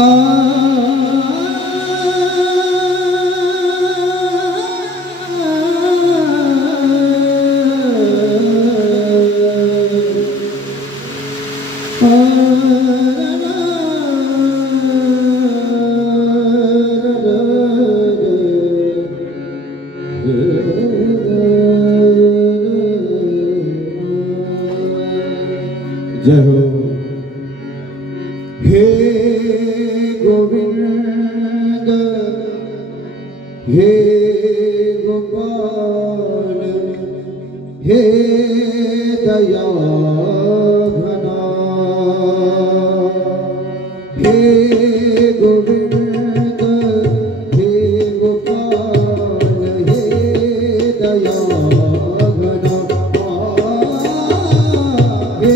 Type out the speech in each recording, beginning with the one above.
जय हो। हे गोविंद हे गोपाल हे दया घना, हे गोविंद हे गोपाल हे दया घना, हे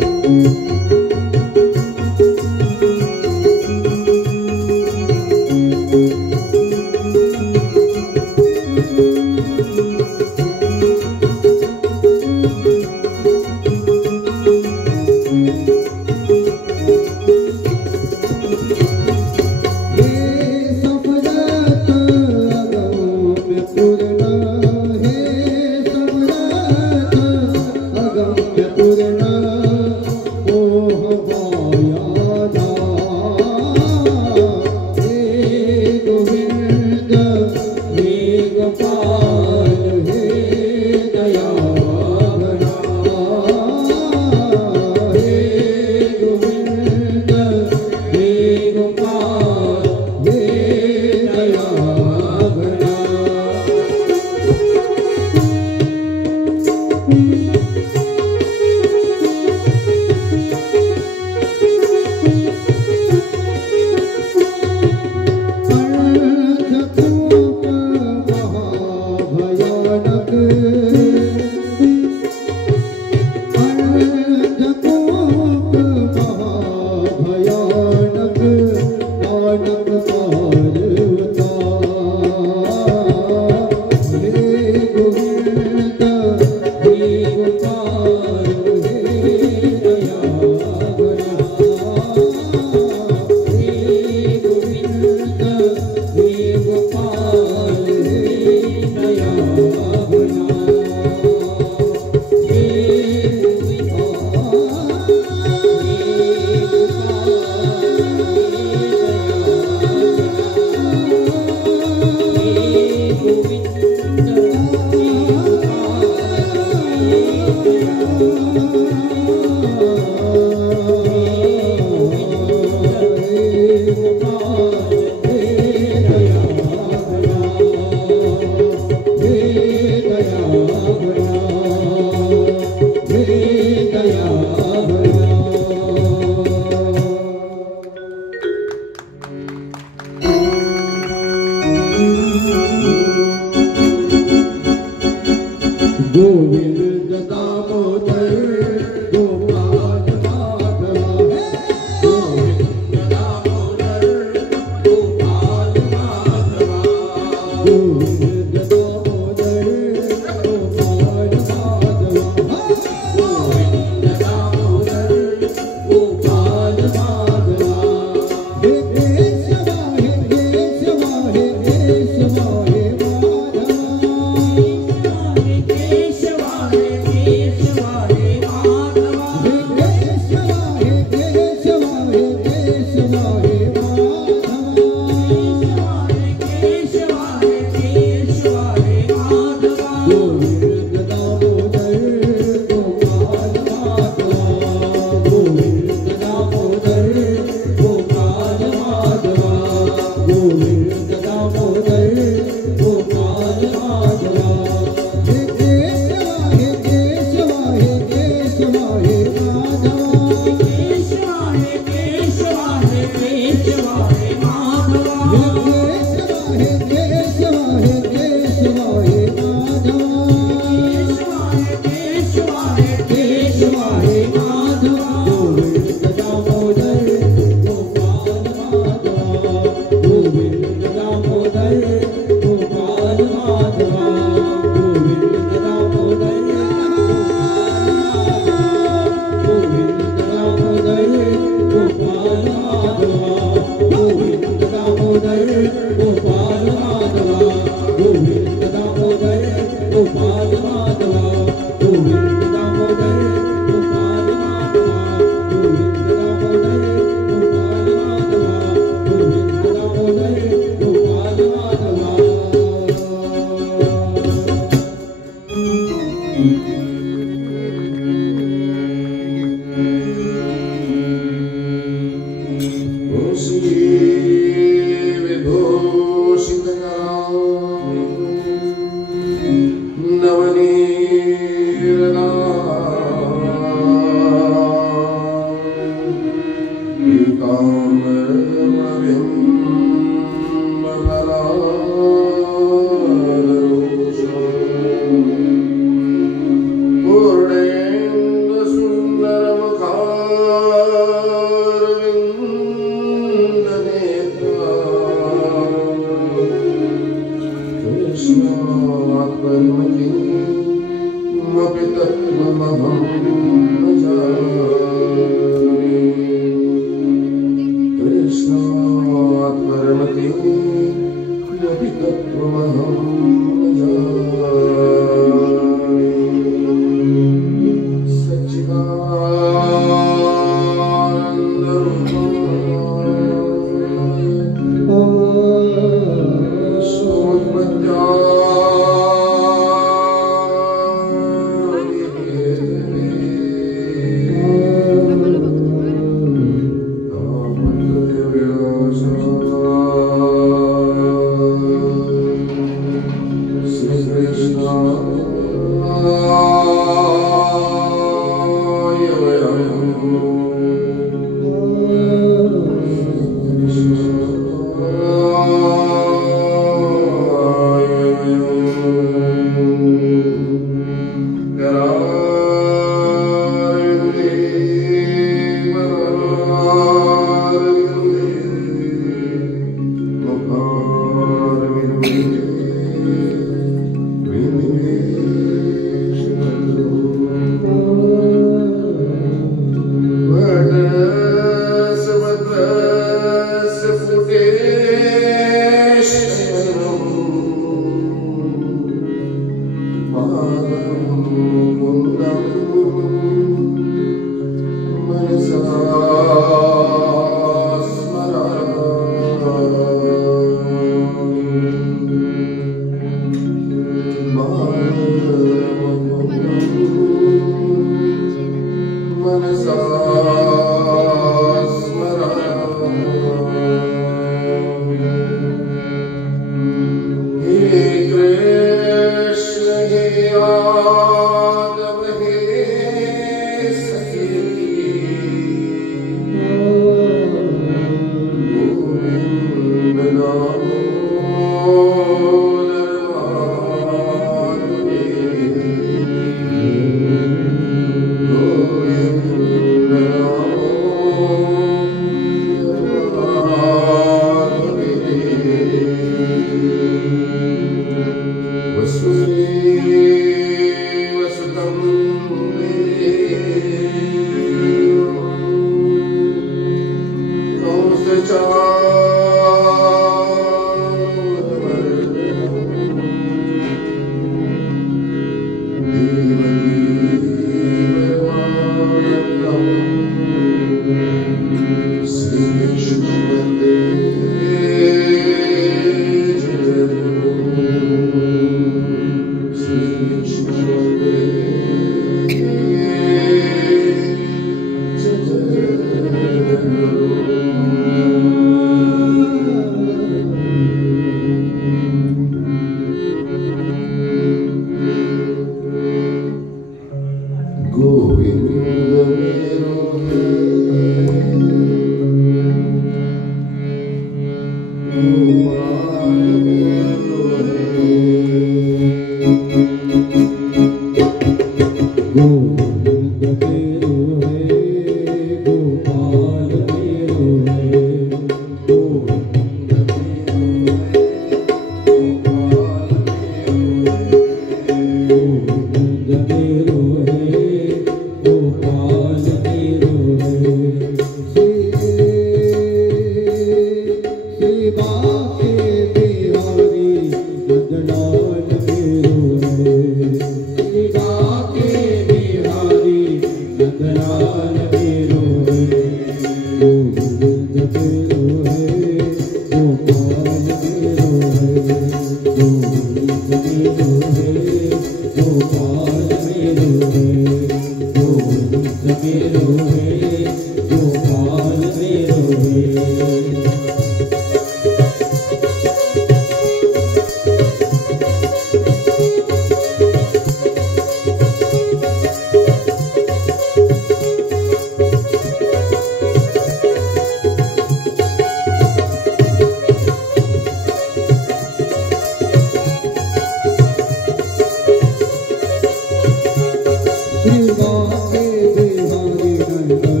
Shiva ke Devani Nandana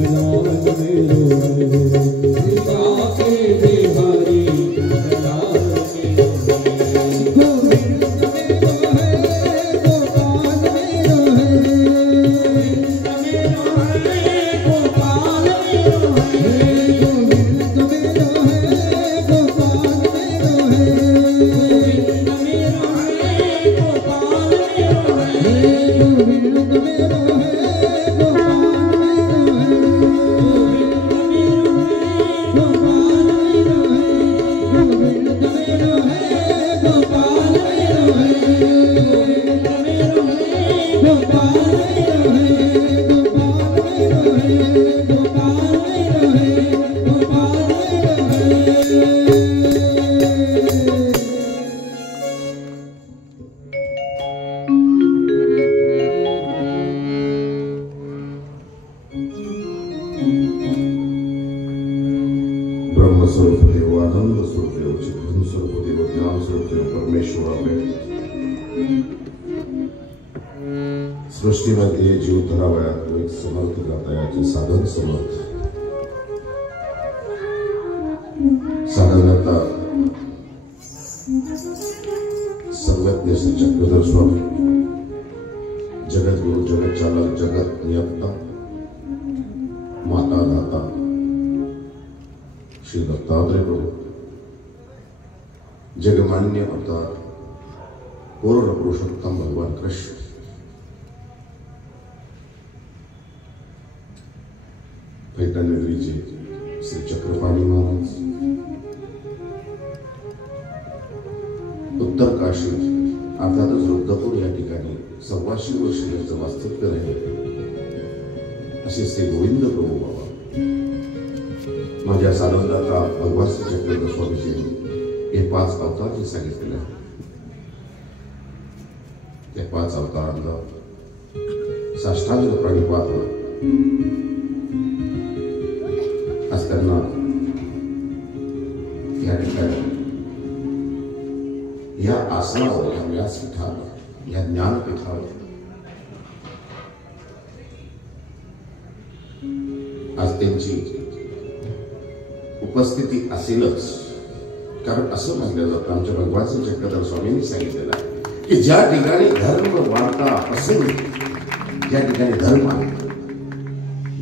Brahmswaroop देव, आनंद स्वरूप देव, चित्तन स्वरूप देव, ज्ञान स्वरूप देव परमेश्वर आपले सृष्टीमध्ये जीव धरावयात एक समर्थ करतायाचे साधन समर्थ साधनता सर्वज्ञ श्री चक्रधर स्वामी, जगत गुरु, जगत चालक, जगत नियंता, माता दाता श्री दत्तात्रेय प्रभु, जगमान्य अवतार पूर्ण पुरुषोत्तम भगवान कृष्ण, पैठणनगरीचे श्री चक्रपाणी महाराज, उत्तर काशी अर्थातच रुद्रपूर या ठिकाणी 125 वर्ष यांचं वास्तव्य राहिले असे श्री गोविंद प्रभू बाबा, माझ्या साधनदाता भगवान श्री चक्रधर स्वामीजींनी हे 5 अवतार जे सांगितलेले आहेत त्या 5 अवतारांना साष्टांग प्रणिपात आज त्यांना या ठिकाणी या आसनावर, या व्यासपीठावर, या ज्ञानपीठावर आज त्यांची उपस्थिती असेलच, कारण असं म्हटलं जातं आमच्या भगवान श्री चक्रधर स्वामींनी सांगितलेलं आहे की ज्या ठिकाणी धर्म वार्ता प्रसंग, ज्या ठिकाणी धर्म आहे,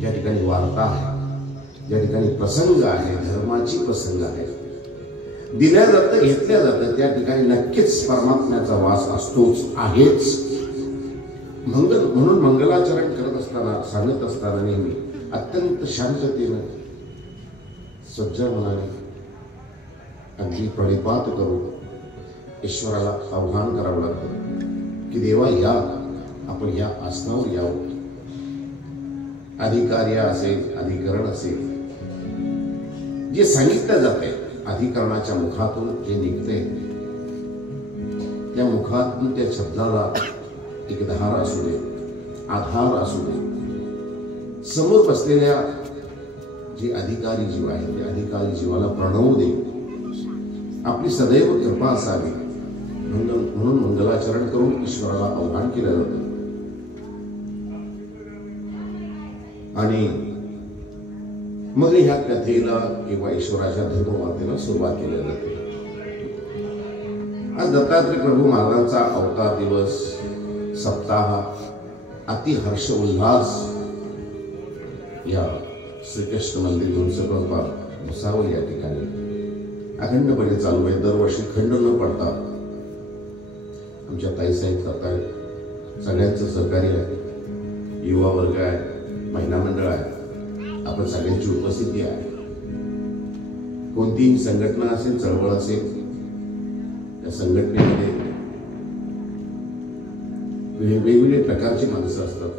ज्या ठिकाणी वार्ता आहे, ज्या ठिकाणी प्रसंग आहे, धर्माची प्रसंग आहे, दिल्या जातं, घेतल्या जातं, त्या ठिकाणी नक्कीच परमात्म्याचा वास असतोच, आहेच. म्हणून मंगलाचरण करत असताना, सांगत असताना नेहमी अत्यंत शांततेने, सज्जन मनाने, अगदी प्रणिपात करू ईश्वराला आव्हान करावं लागतं की देवा या, आपण या आसनावर यावं. अधिकार्य असेल, अधिकरण असेल, जे सांगितलं जाते अधिकरणाच्या मुखातून जे निघते त्या मुखातून त्या शब्दाला एक धार असू दे, आधार असू दे. समोर बसलेल्या जे अधिकारी जीव आहे त्या अधिकारी जीवाला प्रणवू दे, आपली सदैव कृपा असावी म्हणून मंगलाचरण करून ईश्वराला आव्हान केलं जातं. आणि मग ह्या कथेला किंवा ईश्वराच्या धर्मवार्तेला सुरुवात केली जाते. आज दत्तात्रेय प्रभू महाराजांचा अवतार दिवस, सप्ताह अति हर्ष उल्हास या श्रीकृष्ण मंदिर गुरुसभा भुसावळ या ठिकाणी अखंडपणे चालू आहे. दरवर्षी खंड न पडता आमच्या ताईसाहेब करतायत, सगळ्यांचं सहकार्य आहे, युवा वर्ग आहे, महिला मंडळ आहे, आपण सगळ्यांची उपस्थिती आहे. कोणतीही संघटना असेल, चळवळ असेल, त्या संघटनेमध्ये वेगवेगळे प्रकारची माणसं असतात.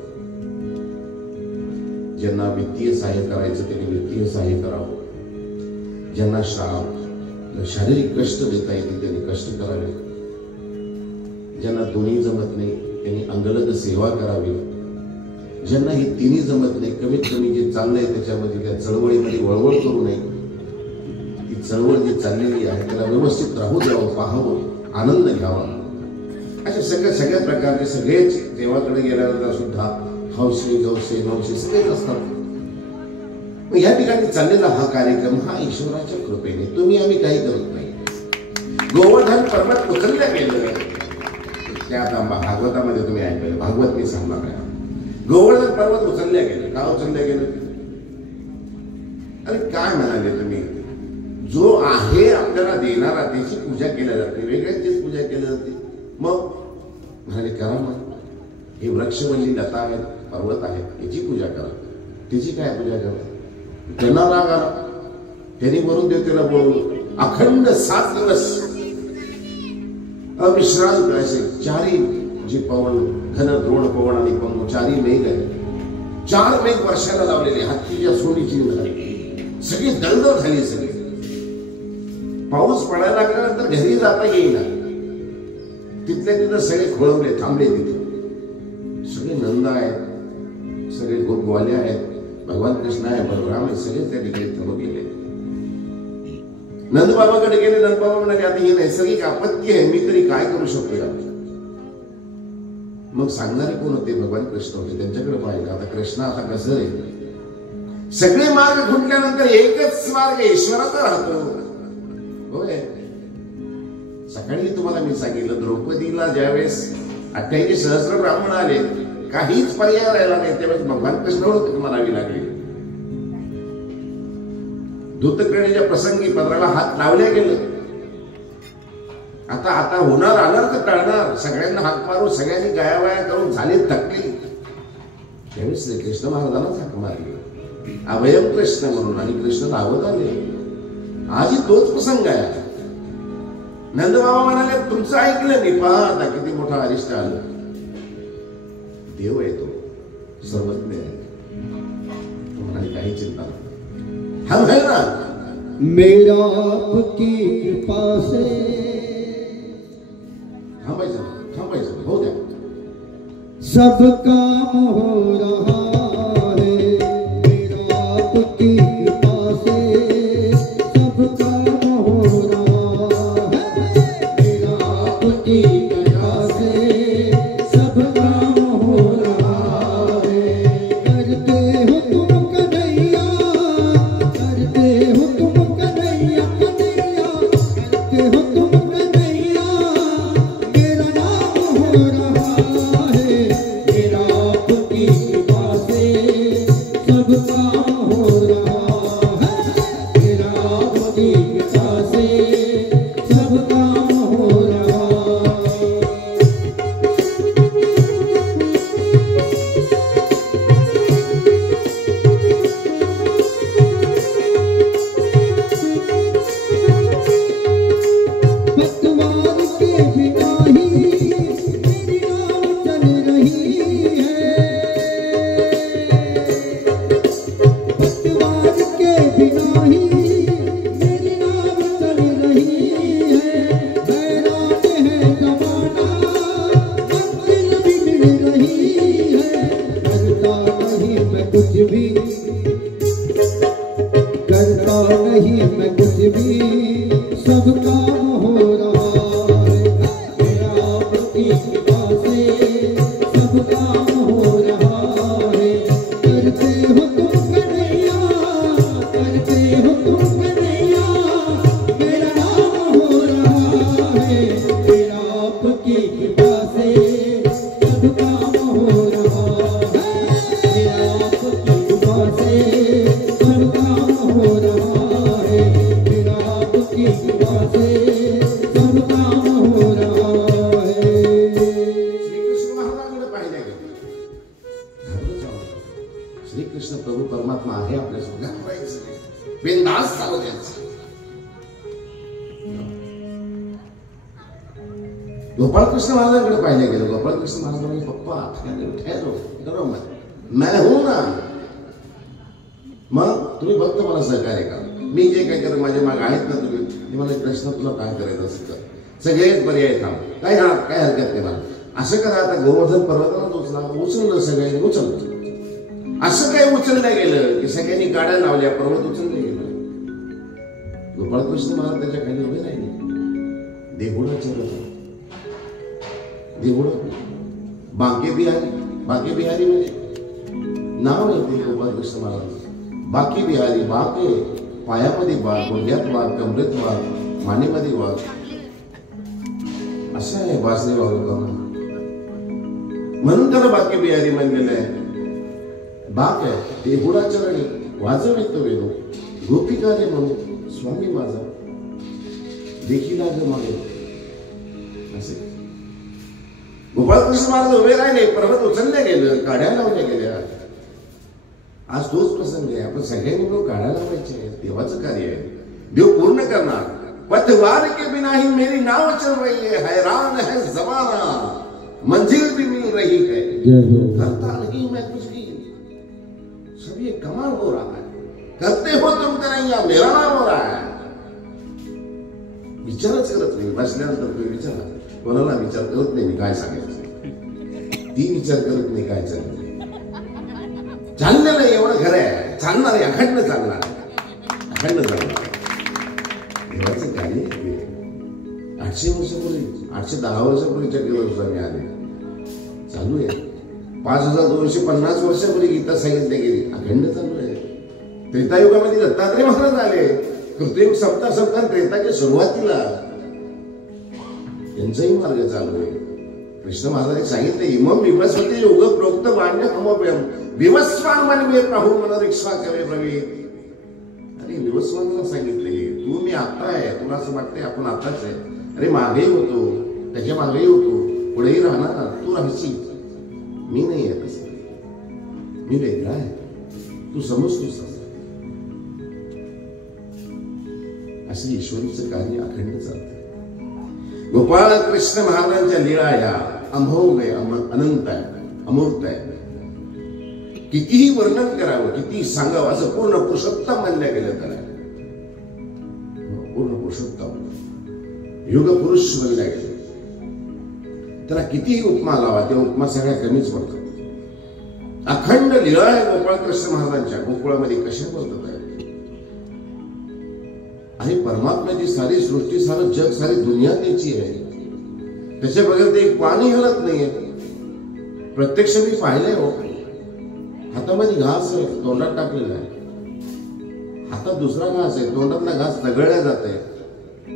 ज्यांना वित्तीय सहाय्य करायचं त्यांनी वित्तीय सहाय्य करावं, ज्यांना शारीरिक कष्ट देता येते त्यांनी कष्ट करावे, ज्यांना दोन्ही जमत नाही त्यांनी अंगलग सेवा करावी, ज्यांना हे तिन्ही जमत नाही कमीत कमी जे चाललंय त्याच्यामध्ये त्या चळवळीमध्ये वळवळ करू नये, ती चळवळ जी चाललेली आहे त्याला व्यवस्थित राहू द्यावं, पाहावं, आनंद घ्यावा. अशा सगळ्या प्रकारचे सगळेच देवाकडे गेल्यानंतर सुद्धा हौसे गौसे नवसे सगळेच असतात. मग या ठिकाणी चाललेला हा कार्यक्रम हा ईश्वराच्या कृपेने, तुम्ही आम्ही काही करत नाही. गोवर्धन पर्वत उचलल्या गेलेलं त्या भागवतामध्ये तुम्ही ऐकलं, भागवत मी सांगणार आहे. गोवर्धन पर्वत उचलल्या गेले. का उचलल्या गेले? अरे काय म्हणाले तुम्ही, जो आहे आपल्याला देणारा त्याची पूजा केली जाते, वेगळ्यांचीच पूजा केली जाते. मग म्हणाले करा ना, हे वृक्षवल्ली लता आहेत, पर्वत आहे, याची पूजा करा. त्याची काय पूजा करा? त्यांना राग आला, त्यांनी वरून देवतेला बोलवलं. अखंड 7 दिवस अविश्रांत असे चारी जे पवन, घन द्रोण पवन आणि पंगू चारी मेघ आहे 4 मेघ वर्षाला लावलेले, हत्तीच्या सोडीची झाली, सगळी दळदळ झाली. सगळी पाऊस पडायला लागल्यानंतर घरी जाता येईना. तिथल्या तिथं सगळे खोळवले, थांबले. तिथे सगळे नंद आहेत, सगळे गोपवाले आहेत, भगवान कृष्ण आहे, बलराम आहे, सगळे त्या ठिकाणी थांबून गेले. नंदबाबाकडे गेले. नंदबाबा म्हणाले, आता ही नैसर्गिक आपत्ती आहे, मी तरी काय करू शकतो या. मग सांगणारे कोण होते? भगवान कृष्ण होते. त्यांच्याकडे पाहिलं. आता कृष्ण आता कसं आहे, सगळे मार्ग खुंटल्यानंतर एकच मार्ग ईश्वराचा राहतो. होय, सकाळी तुम्हाला मी सांगितलं, द्रौपदीला ज्यावेळेस 28 सहस्र ब्राह्मण आले, काहीच पर्याय राहिला नाही, त्यावेळेस भगवान कृष्णावर म्हणावी लागली. दूतकर्णीच्या प्रसंगी पदराला हात लावले गेले. आता आता होणार आणार तर टाळणार, सगळ्यांना हात मारू, सगळ्यांनी गायावाया करून झाले थकले. त्यावेळेस श्रीकृष्ण महाराजांनाच हाक मारली, अभयम कृष्ण म्हणून, आणि कृष्ण धावत आले. आजही तोच प्रसंग आहे. नंदबाबा म्हणाले, तुमचं ऐकलं मी, पहा आता किती मोठा अरिष्ट आलं. देव आहे तो, सर्वज्ञ आहे. तो म्हणाले, काही चिंता नाही, हम है ना. मेरा आपकी कृपा से. थांबायचं हो द्या. सब काम हो रहा है, मेरा आपकी कृपा से सब काम हो रहा है, मेरा आपकी कृपा से सब काम हो रहा है. करते हो तुम कन्हैया, करते हो तुम कन्हैया, कन्हैया करते हो तुम कन्हैया, मेरा नाम हो रहा है, मेरा आपकी कृपा से सब काम हो रहा है, मेरा आपकी कृपा से सब काम हो रहा है. पतवार के बिना ही मेरी नाव चल रही है, पतवार के बिना ही मेरी नाव चल रही है. हैरान है जमाना, मंजिल भी मिल रही है. करता नहीं मैं कुछ भी, करता नहीं मैं कुछ भी, सब काम हो रहा है, मेरा आपकी कृपा से सब काम हो रहा है. करते हो तुम कन्हैया, करते हो तुम कन्हैया, मेरा नाम हो रहा है, मेरा आपकी कृपा से सब काम हो रहा है, मेरा आपकी कृपा से सब काम हो रहा है, मेरा आपकी कृपा से सब काम हो रहा है. श्रीकृष्ण महाराजांकडे पाहिल्या गेले. घाबरून जाऊ नका. श्रीकृष्ण प्रभू परमात्मा आहे आपल्यासोबत. घाबरायचं नाही, बिनधास्त चालू द्यायचं. गोपाळकृष्ण महाराजांकडे पाहिल्या गेलं. गोपाळकृष्ण महाराज म्हणजे, पप्पा ठहरो, करो मैं हूं ना. मग तुम्ही फक्त मला सहकार्य करा, मी जे काय करत माझ्या मागे आहेत ना तुम्ही, ते मला प्रश्न तुला काय करायचं असं कर, सगळेच पर्याय थांब, काय हरकत नाही मला. असं करा, आता गोवर्धन पर्वताला उचललं सगळ्यांनी, उचललं. असं काय उचललं गेलं की सगळ्यांनी गाड्या लावल्या, पर्वत उचलले गेलं. गोपाळकृष्ण महाराज त्याच्या खाली उभे राहिले. देहुडाच्या रथ, देहुड बांके बिहारी म्हणजे नाव आहे ते गोपाळकृष्ण महाराज. बाकी बिहारी, बाके पायामध्ये वाघ, गुडघ्यात वाघ, कमरेत वाघ, मानेमध्ये वाघ, असं आहे वासने वाघ. म्हणून त्याला बाकी बिहारी म्हणलेलं आहे. बाक आहे देहुडाच्या रणी, वाजवितो वेणू, गोपिका रे म्हणून स्वामी माझा देखील ग मागे. असे गोपाळकृष्ण महाराज उभे राहिले, पर्वत उचलले गेलं, काड्या लावल्या गेल्या. आज तोच प्रसंग आहे. आपण सगळ्यांनी मिळून काढा लावायचे आहे. देवाचं कार्य आहे, देव पूर्ण करणार. पतवार के बिना ही मेरी नाव चल रही है, हैरान है जमाना, मंजिल भी मिल रही है, करता नहीं मैं कुछ भी. हो रहा है, करते हो तुम करेंगे, मेरा नाम हो रहा है. विचारच करत नाही. बसल्यानंतर तुम्ही विचारा, कोणाला विचार करत नाही मी काय सांगायचं, ती विचार करत नाही काय चाललं. चाललेलं एवढं खरं आहे, चालणार आहे, अखंड चालणार आहे, अखंड चालणार. देवाचं कार्य 800 वर्षापूर्वी, 810 वर्षापूर्वीच्या दिवसांनी आले चालू आहे. 5250 वर्षापूर्वी गीता सांगितली गेली, अखंड चालू आहे. त्रेतायुगामध्ये दत्तात्रय महाराज आले, कृतयुग संपता त्रेताच्या सुरुवातीला त्यांचाही मार्ग चालू आहे. कृष्ण महाराजांनी सांगितले, इमम विवस्वते योग प्रोक्त वाण्य हमोभ्यम विवस्वान मन मे प्रभू मन रिक्षा कवे प्रवीत. अरे विवस्वानाला सांगितले, तू मी आता आहे, तुला असं वाटतंय आपण आताच आहे. अरे मागेही होतो, त्याच्या मागेही होतो, पुढेही राहणार, तू राहायची. मी नाही आहे तसं, मी वेगळा आहे, तू समजतोस तसं. असे ईश्वरीचं कार्य अखंड चालते. गोपाळ कृष्ण महाराजांच्या लीळा या अमोघ आहे, अनंत आहे, अमूर्त आहे. कितीही वर्णन करावं, कितीही सांगावं, असं पूर्ण पुरुषोत्तम मानल्या गेलं त्याला. पूर्ण पुरुषोत्तम युग पुरुष बनल्या गेले. त्याला कितीही उपमा लावा, त्या उपमा सगळ्या कमीच पडतात. अखंड लीळा आहे गोपाळ कृष्ण महाराजांच्या. गोकुळामध्ये कशा बोलतात आहे, आणि परमात्म्याची सारी सृष्टी, सारं जग, सारी दुनिया त्याची आहे. त्याच्या बगैर ते एक पाणी हलत नाहीये. प्रत्यक्ष मी पाहिलंय हो. हातामध्ये घास आहे, तोंडात टाकलेला आहे. हातात दुसरा घास आहे, तोंडातला घास दगळला जात आहे,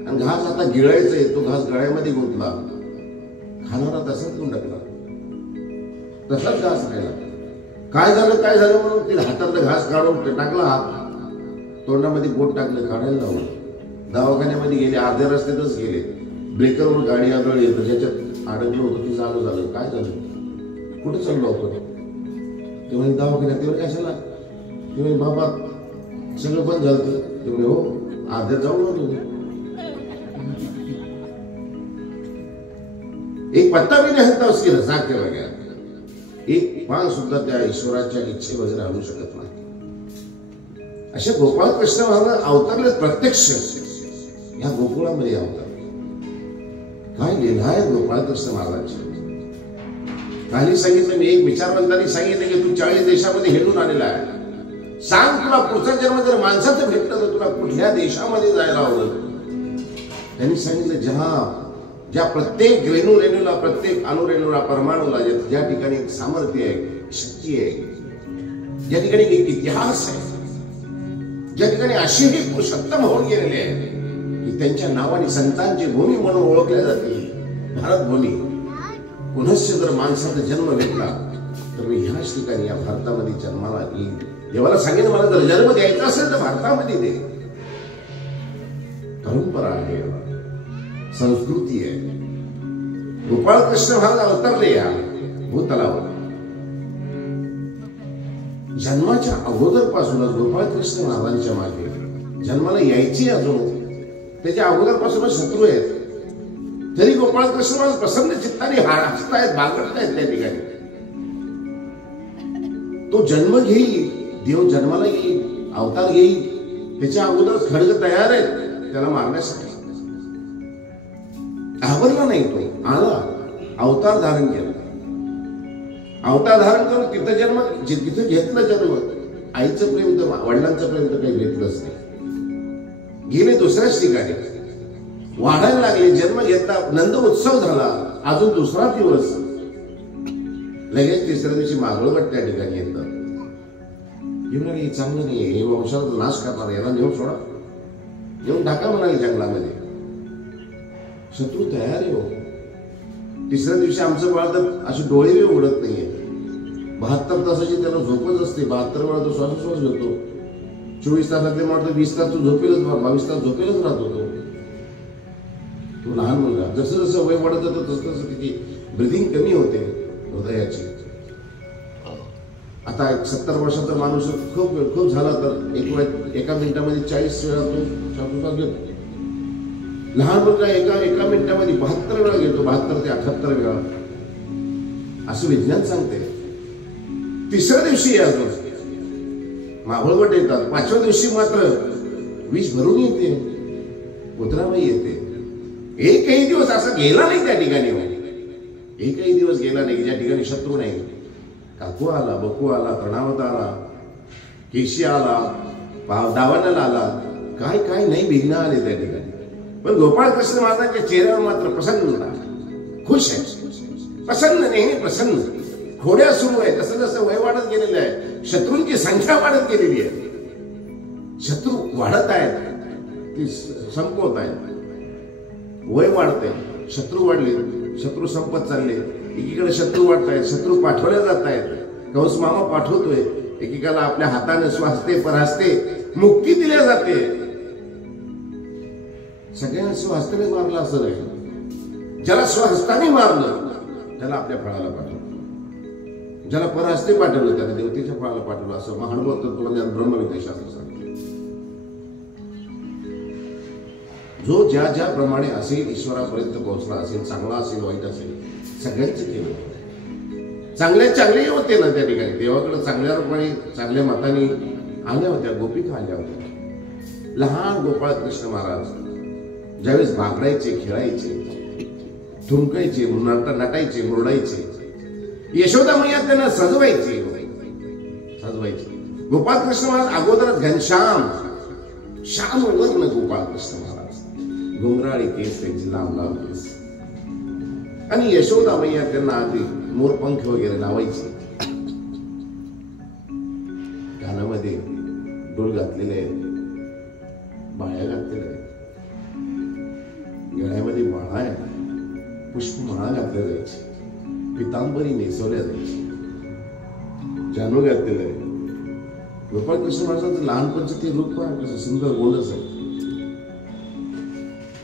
आणि घास आता गिळायचा आहे. तो घास गळ्यामध्ये गुंतला, खाणारा तसाच घेऊन टाकला, तसाच घास राहिला. काय झालं म्हणून ते हातातला घास काढून टाकला, हात तोंडामध्ये बोट टाकलं, काढायला लावलं. दवाखान्यामध्ये गेले, अर्ध्या रस्त्यातच गेले. ब्रेकरवर गाडी आदळली, ज्याच्यात अडकलं होतं ते चालू झालं. काय झालं, कुठे चाललो आपण? ते म्हणे दवाखान्यात. ते म्हणे कशाला? ते म्हणे बाबा सगळं बंद झालं. ते म्हणे हो, अर्ध्यात जाऊन नव्हतं. एक पत्ता भी नहीं हलता उसकी रजा के बगैर. एक पान सुद्धा त्या ईश्वराच्या इच्छे वगैरे हलू शकत नाही. अशा गोपाळ कृष्ण महाराज अवतरले प्रत्यक्ष या गोकुळामध्ये अवतार. काय लिहिलं आहे गोपाळ कृष्ण महाराजांची. काही सांगितलं, मी एक विचारवंतांनी सांगितलं की तू 40 देशामध्ये हिंडून आलेला आहे. सांग, तुला पुढचा जन्म जर माणसाचं भेटलं तर तुला कुठल्या देशामध्ये जायला आवडेल? त्यांनी सांगितलं, ज्या प्रत्येक रेणूला, प्रत्येक अणुरेणूला, परमाणूला ज्या ठिकाणी एक सामर्थ्य आहे, शक्ती आहे, ज्या ठिकाणी एक इतिहास आहे, ज्या ठिकाणी अशीही पुरुषोत्तम होऊन गेलेले आहेत की त्यांच्या नावाने संतांची भूमी म्हणून ओळखल्या जाते, भारत भूमी. पुनश्च जर माणसाचा जन्म घेतला तर मी ह्याच ठिकाणी या भारतामध्ये जन्माला येईल. देवाला सांगेन, मला जर जन्म द्यायचा असेल तर भारतामध्ये दे. परंपरा आहे, संस्कृती आहे. गोपाळ कृष्ण महाराज अवतरले या भूतलावर. जन्माच्या अगोदर पासूनच गोपाळ कृष्ण महाराजांच्या मागे जन्माला यायची, अजून त्याच्या अगोदर पासूनच शत्रू आहेत. तरी गोपाळ कृष्ण महाराज प्रसन्न चित्ताने हसतायत, बागडतायत त्या ठिकाणी. तो जन्म घेईल, देव जन्माला येईल, अवतार घेईल, त्याच्या अगोदरच खड्ग तयार आहेत त्याला मारण्यासाठी. घाबरला नाही, तो आला, अवतार धारण केला. अवतार धारण करून तिथं जन्म, जिथं घेतलं जन्म, आईचं प्रेम तर, वडिलांचं प्रेम तर काही घेतलंच नाही. गेले दुसऱ्याच ठिकाणी, वाढायला लागले. जन्म घेतला, नंद उत्सव झाला, अजून दुसरा दिवस, लगेच तिसऱ्या दिवशी मागळवट त्या ठिकाणी येतात. हे चांगलं नाही, हे वंशाचा नाश करणार, याला नेऊन सोडा, नेऊन टाका म्हणाले जंगलामध्ये. शत्रू तयार आहे हो. तिसऱ्या दिवशी आमचं बाळ तर असे डोळे उघडत नाहीये. 72 तासाची त्याला झोपच असते. 72 वेळा तो श्वासोश्वास घेतो. 24 तासातले म्हणतो 20 तास तो झोपेलच, 22 तास झोपेलच राहतो तो लहान मुलगा. जसं जसं वय वाढत जातं तसं तसं त्याची ब्रिथिंग कमी होते हृदयाची. आता 70 वर्षाचा माणूस खूप झाला तर एका मिनिटामध्ये 40 वेळा तो श्वासोश्वास घेतो. लहान मुलगा एका मिनिटामध्ये 72 वेळा घेतो, 72 ते 78 वेळा, असं विज्ञान सांगते. तिसऱ्या दिवशी मावळवट येतात. 5व्या दिवशी मात्र विष भरून येते, उतराबाई येते. एकही दिवस असा गेला नाही त्या ठिकाणी, एकही दिवस गेला नाही ज्या ठिकाणी शत्रू नाही. काकू आला, बकू आला, तणावत आला, केशी आला, दावानल आला, काय काय नाही विघ्न आले त्या ठिकाणी. पण गोपाळ कृष्ण महाराजांच्या चेहऱ्यावर मात्र प्रसन्नता, खुश आहे, प्रसन्न, नेहमी प्रसन्न. खोड्या सुरू आहे. जसं जसं वय वाढत गेलेलं आहे, शत्रूंची संख्या वाढत गेलेली आहे. शत्रू वाढत आहेत, ती संपवत आहेत. वय वाढते, शत्रू वाढले, शत्रू संपत चालले. एकीकडे शत्रू वाढत आहेत, शत्रू पाठवले जात आहेत. कंस मामा पाठवतोय, एकीकडे आपल्या हाताने स्वहस्ते परहस्ते मुक्ती दिल्या जाते. सगळ्यांना स्वहस्ताने मारलं असं नाही. ज्याला स्वहस्ताने मारलं त्याला आपल्या फळाला पाठवलं, ज्याला परहस्ते पाठवलं त्याला देवतेच्या फळाला पाठवलं, असं महानुभव तत्वज्ञान ब्रह्मविद्या शास्त्र सांगते. जो ज्या ज्याप्रमाणे असेल ईश्वरापर्यंत पोहोचला असेल, चांगला असेल वाईट असेल, सगळ्यांचे केलं. चांगले होते ना त्या ठिकाणी. देवाकडे चांगल्या रूपाने चांगल्या मताने आल्या होत्या, गोपिका आल्या होत्या. लहान गोपाळ कृष्ण महाराज ज्यावेळेस भागडायचे, खेळायचे, ठुमकायचे, नटायचे, मुरडायचे, यशोदा मैया त्यांना सजवायचे. गोपाळ कृष्ण महाराज अगोदरच घनश्याम श्याम वर्ण गोपाळ कृष्ण महाराज, घुंगराळी केस त्यांची, लांब लांब केस. आणि यशोदा मैया त्यांना आधी मोरपंख वगैरे लावायचे. कानामध्ये डोल घातलेले आहेत, बाळ्या घातलेल्या आहेत, गळ्यामध्ये माळा आहे, पुष्पमाळा घातल्या जायची, पितांबरी नेसवल्या जायची, जानू घातलेलं आहे. गोपाळ कृष्ण महाराजांचं लहानपणचं ते रूप पहा कसं सुंदर गोंडस आहे.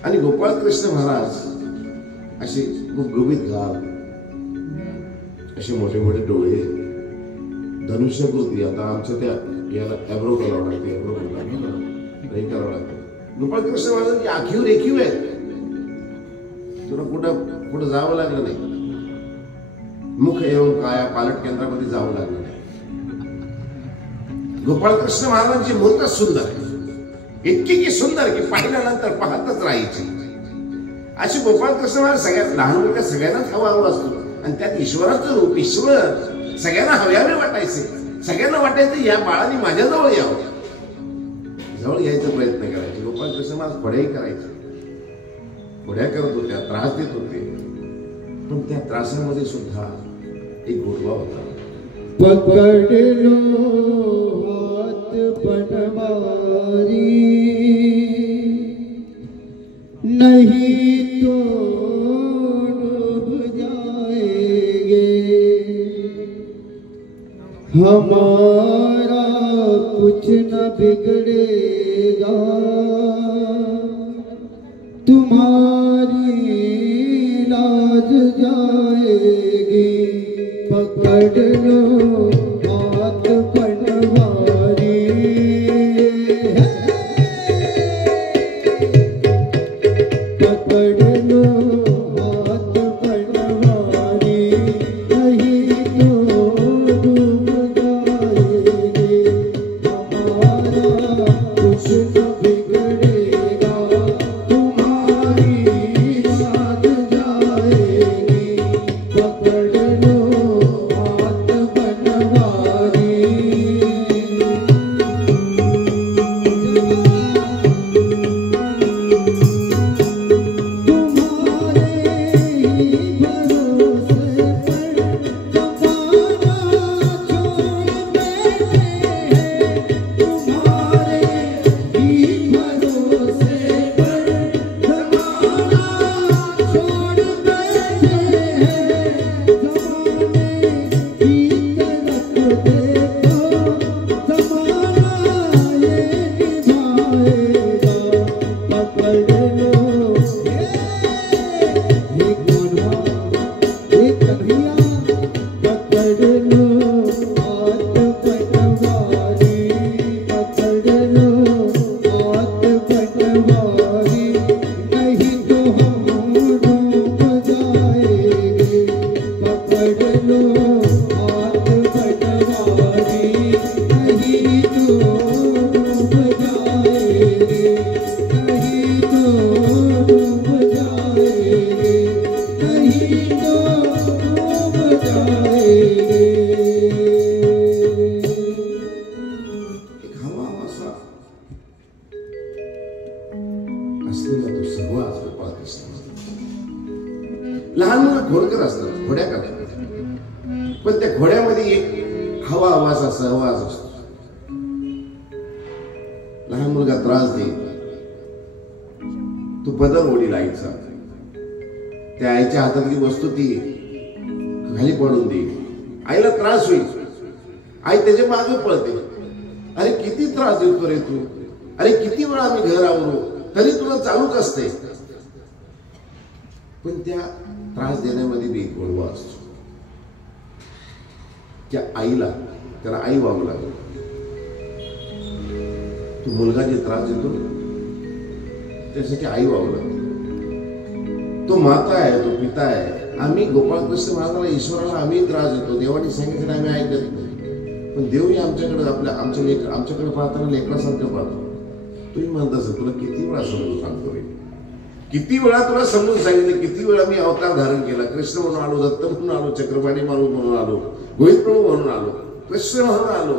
आणि गोपाळ कृष्ण महाराज असे गुबगुबीत गाल, असे मोठे मोठे डोळे, धनुष्यकृती. आता आमचं त्या याला ॲब्रो करावं लागते, ॲब्रो करावं लागतं. गोपाळ कृष्ण महाराजांची आखीव रेखीव आहे. तुला कुठं जावं लागलं नाही, मुख येऊन काया पालट केंद्रामध्ये जावं लागलं नाही. गोपाळ कृष्ण महाराजांची मूर्त सुंदर आहे, इतकी की सुंदर की पाहिल्यानंतर पाहतच राहायची. अशी गोपाळ कृष्ण महाराज सगळ्यात लहान मुलगा सगळ्यांनाच हवा असतो. आणि त्यात ईश्वराचं रूप, ईश्वर सगळ्यांना हव्यावे वाटायचे. सगळ्यांना वाटायचं या बाळाने माझ्याजवळ यावं, जवळ यायचा प्रयत्न करायचे. गोपाळ कृष्ण महाराज पढ्याही करायचे, पुढ्या करत होत्या, त्रास देत होते. पण त्या त्रासामध्ये सुद्धा एक गोडवा होता. पकड़ लो हाथ बनवारी, नहीं तो डूब जाएंगे, हमारा कुछ न बिगड़ेगा, तुम्हारी लाज जाएगी. पकड़ लो हाथ बनवारी, पकड़ लो हाथ बनवारी, नहीं तो डूब जाएंगे, हमारा कुछ न बिगड़ेगा, तुम्हारी लाज जाएगी. पकड़ लो हाथ बनवारी. सहवास गोपाळ कृष्ण. लहान मुलं घोडकर असतात, घोड्या करतात, पण त्या घोड्यामध्ये एक हवा हवाचा सहवास असतो. लहान मुलगा त्रास देईल, तो पदर ओढील आईचा, त्या आईच्या हातातली वस्तू ती खाली पडून देईल, आईला त्रास होईल, आई त्याच्या मागे पळते. अरे किती त्रास देतो रे तू, अरे किती वेळा मी घर आवरू तरी तुला चालूच असते. पण त्या त्रास देण्यामध्ये बी गोडवा असतो. त्या आईला त्याला आई व्हावं लागलं. तो मुलगा जे त्रास देतो त्यासाठी आई व्हावं लागलं. तो माता आहे, तो पिता आहे. आम्ही गोपाळकृष्ण महाराजाला, ईश्वराला आम्ही त्रास देतो, देवाने सांगितलं आम्ही ऐकत नाही. पण देवही आमच्याकडे आमच्याकडे पाहताना लेकरासारखं पाहतो. तुम्ही म्हणत असेल तुला किती वेळा समजून सांगतो रे, किती वेळा तुला समजून सांगितलं, किती वेळा मी अवतार धारण केला, कृष्ण म्हणून आलो, दत्त म्हणून आलो, चक्रपाणी म्हणून आलो, गोविंद प्रभू म्हणून आलो, कृष्ण म्हणून आलो,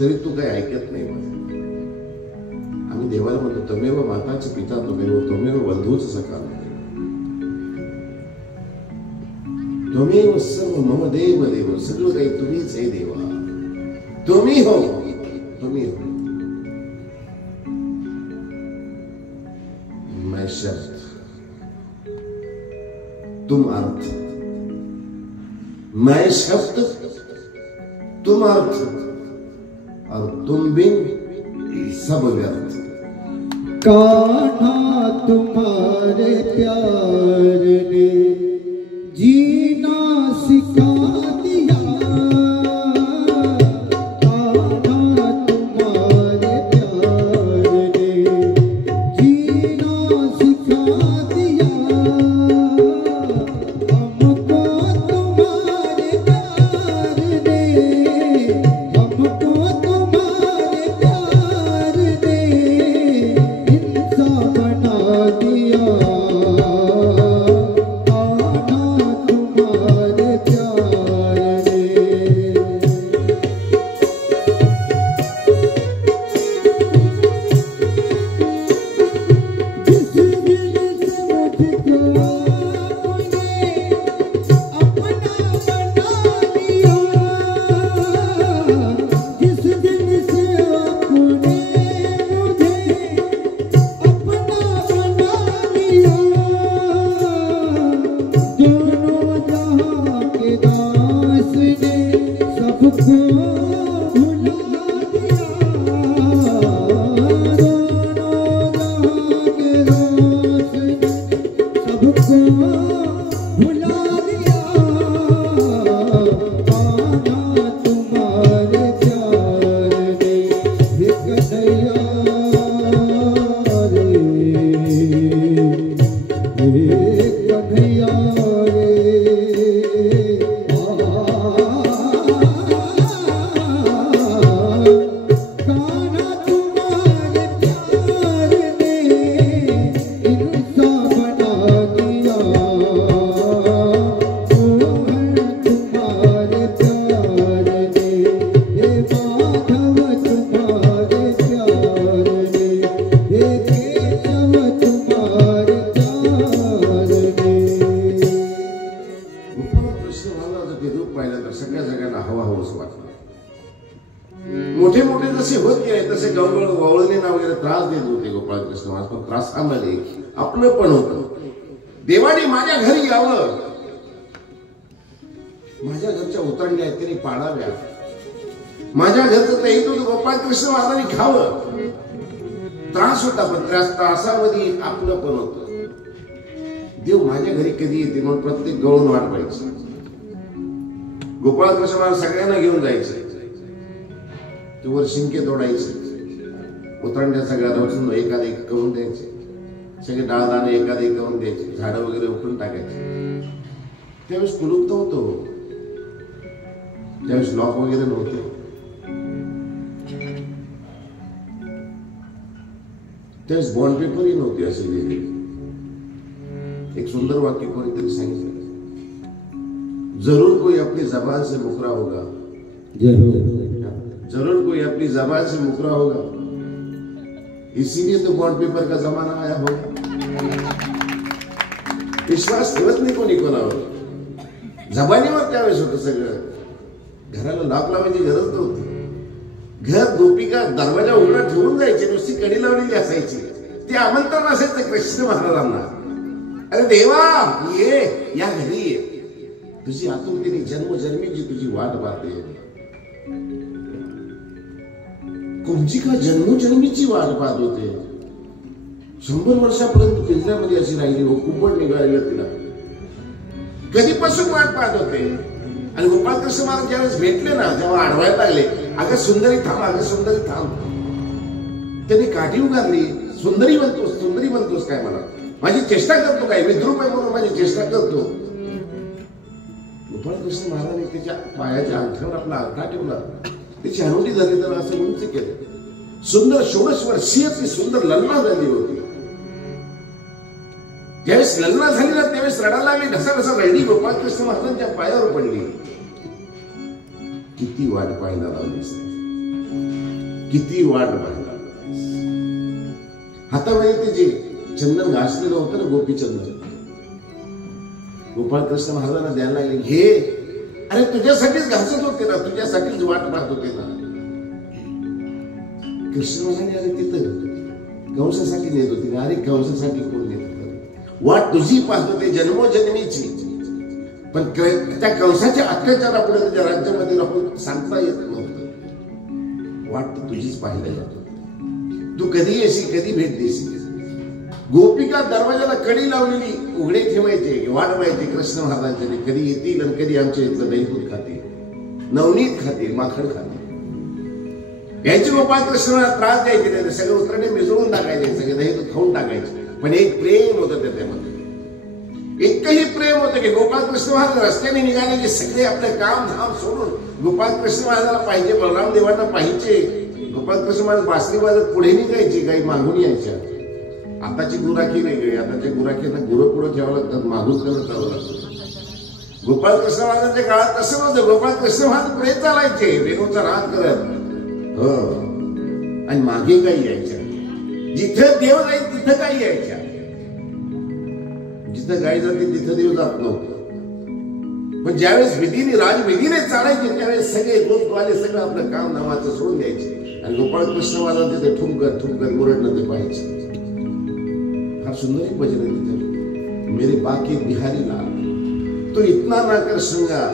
तरी तू काही ऐकत नाही. आम्ही देवाला म्हणतो तमेव माताचे पिता तमेव बंधूच सखा, तुम्ही सर्व मम देव देव, सगळं काही तुम्हीच आहे देवा, तुम्ही हो, तुम्ही हो. मैं शब्द तुम अर्थ, मैं शब्द तुम अर्थ, और तुम बिन सब व्यर्थ. कान्हा तुम्हारे प्यार ने जीना सिखा दिया, कान्हा तुम्हारे प्यार ने जीना सिखा दिया, हमको तुम्हारे प्यार ने, हमको तुम्हारे प्यार ने इंसान बना दिया, मोठे मोठे जसे होत गेले तसे गवळ वळणीना वगैरे त्रास देत होते गोपाळकृष्ण महाराज. पण त्रासामध्ये आपलं पण होतं. देवाने माझ्या घरी यावं, माझ्या घरच्या उतरण्या आहेत त्यांनी पाळाव्या, माझ्या घरचं ते दूध गोपाळकृष्ण महाराजांनी खावं. त्रास होता, पण त्रासामध्ये आपलं पण होतं. देव माझ्या घरी कधी येते म्हणून प्रत्येक गवळण वाट पाहायचं. गोपाळकृष्ण महाराज सगळ्यांना घेऊन जायचं, वर शिंके तोडायचे, उतरण्या सगळ्या रचून एखाद एक करून द्यायचे, सगळे डाळदाणे एखाद एक करून द्यायचे, झाडं वगैरे उकळून टाकायचे. त्यावेळेस कुलूप होतो, त्यावेळेस लॉक वगैरे नव्हते. त्यावेळेस बॉन्ड पेपरही नव्हते असे लिहिलेले. एक सुंदर वाक्य कोणीतरी सांगितलं, जरूर कोई अपनी जबान से मुकरा होगा, जरूर कोई अपनी जबान से मुकरा होगा, इसीलिए तो बॉन्ड पेपर का जमाना आया हो. विश्वास ठेवत नाही कोणी कोणावर. जबानीवर त्यावेळेस होतं सगळं. घराला लॉक लावायची गरज नव्हती. घर गोपिका दरवाजा उघडा ठेवून जायचे, नुसती कडी लावलेली असायची. ते आमंत्रण असायचं कृष्ण महाराजांना. अरे देवा ये, या घरी ये, तुझी आतुरतेने जन्मजन्मीची तुझी वाट पाहते. कुंजिका जन्मजन्मीची वाट पाहत होते. 100 वर्षापर्यंत पिंजऱ्यामध्ये अशी राहिली हो. कुंपण निघालेलं तिला कधीपासून वाट पाहत होते. आणि गोपाळकृष्ण महाराज ज्यावेळेस भेटले ना, जेव्हा आडवायला लागले, अगं सुंदरी थांब, अगं सुंदरी थांब. त्यांनी काठी उगारली. सुंदरी म्हणतोस काय? मला माझी चेष्टा करतो काय? विद्रूप आहे म्हणून माझी चेष्टा करतो. गोपाळकृष्ण महाराजांनी त्याच्या पायाच्या अंगठ्यावर आपला अंगठा ठेवला. त्याची हनुटी झाली, तर असं उंच केलं. सुंदर 16 वर्षीय ती सुंदर ललना झाली होती. ज्यावेळेस ललना झाली ना, त्यावेळेस रडायला लागली. ढसा रडली. गोपाळकृष्ण महाराजांच्या पायावर पडली. किती वाट पाहायला लावलीस, किती वाट पाहायला लावलीस. हातामध्ये ते जे चंदन घासलेलं होतं ना, गोपीचंदन, गोपाळकृष्ण महाराजांना द्यायला लागले. घे. अरे तुझ्यासाठीच घासत होते ना, तुझ्यासाठीच वाट पाहत होते ना. कृष्ण म्हणाले, अरे तिथं कंसासाठी नेत होती ना. अरे कंसासाठी कोण नेत होतं? वाट तुझी पाहत होते जन्मोजन्मीची. पण त्या कंसाच्या अत्याचारापुढे तुझ्या राज्यामध्ये राहून सांगता येत नव्हतं. वाट तुझीच पाहिला जात होती. तू कधी येशील, कधी भेट देशील. गोपिका दरवाजाला कडी लावलेली उघडे ठेवायचे, वाट पाहायचे कृष्ण महाराजांचे. कधी येतील आणि कधी आमच्या इथलं दहीदूध खातील, नवनीत खातील, माखड खातील. यायचे गोपाळकृष्णाला त्रास द्यायचे नाही. सगळे उतरणे मिसळून टाकायचे, सगळे दहीदूध खाऊन टाकायचे. पण एक प्रेम होतं त्याच्यामध्ये. इतकंही प्रेम होतं की गोपाळकृष्ण महाराज रस्त्याने निघाले की सगळे आपलं काम धाम सोडून गोपाळकृष्ण महाराजाला पाहिजे, बलराम देवांना पाहिजे. गोपाळकृष्ण महाराज बासरी वाजत पुढे निघायचे, काही मागून यायच्या. आताची गुराखी वेगळी. आताच्या गुराखींना गुरं पुढे ठेवावं लागतात, मागून करत जावं लागतं. गोपाळकृष्ण महाराजांच्या काळात तसं नव्हतं. गोपाळकृष्ण महाराज पुढे चालायचे वेणूचा राग करत. आणि मागे काही यायच्या. जिथं देव जाईल तिथं काही यायच्या. जिथं गाय जाते तिथं देव जात नव्हतं. पण ज्यावेळेस विधीने राजविधीने चालायचे, त्यावेळेस सगळे गोपवाले सगळं आपलं काम नावाचं सोडून द्यायचे. आणि गोपाळकृष्ण महाराज तिथे ठुमकत मुरडणं ते पाहायचे. फार सुंदर एक भजन आहे तिथे. मेरे बाकी बिहारी लाल तो इतना ना कर श्रृंगार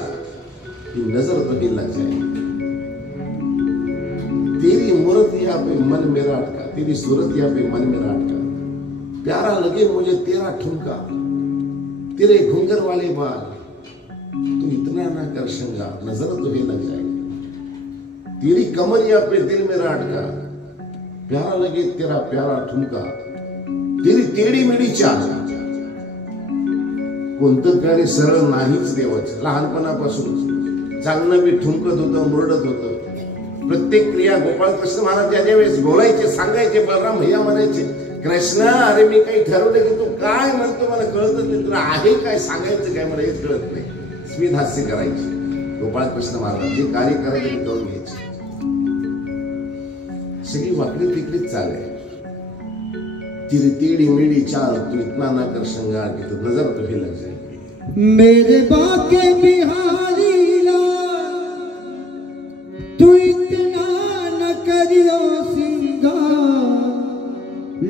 कि नजर तो ही लग जाए. तेरी मूरत यहाँ पे मन मेरा अटका, तेरी सूरत यहाँ पे मन मेरा अटका. प्यारा लगे मुझे तेरा ठुमका, तेरे घुंघर वाले बाल, तू इतना ना कर श्रृंगार नजर तो ही लग जाए. तेरी कमर यहाँ पे दिल मेरा अटका, प्यारा लगे तेरा प्यारा ठुमका, तेरी टेढ़ी मेढ़ी चाल. कोणतं कार्य सरळ नाहीच देवाचं. लहानपणापासून चालणं बी ठुमकत होतं, मुरडत होतं. प्रत्येक क्रिया गोपाळकृष्ण महाराज ज्या वेळेस बोलायचे, सांगायचे, बलराम भैया म्हणायचे, कृष्ण अरे मी काही ठरवलं की तू काय म्हणतो मला कळतच नाही, तुला आहे काय सांगायचं काय मला हेच कळत नाही. स्मित हास्य करायचे गोपाळकृष्ण महाराज. जे कार्य करायचे ते करून घ्यायचे. सगळी वाकडी तिकडीच चाले. तेरी टेढ़ी मेढ़ी चाल, तू इतना ना कर श्रृंगार कि तू नजर तो ही लग जाए. मेरे बाके बिहारी लाल, तू इतना न करियो सिंगार,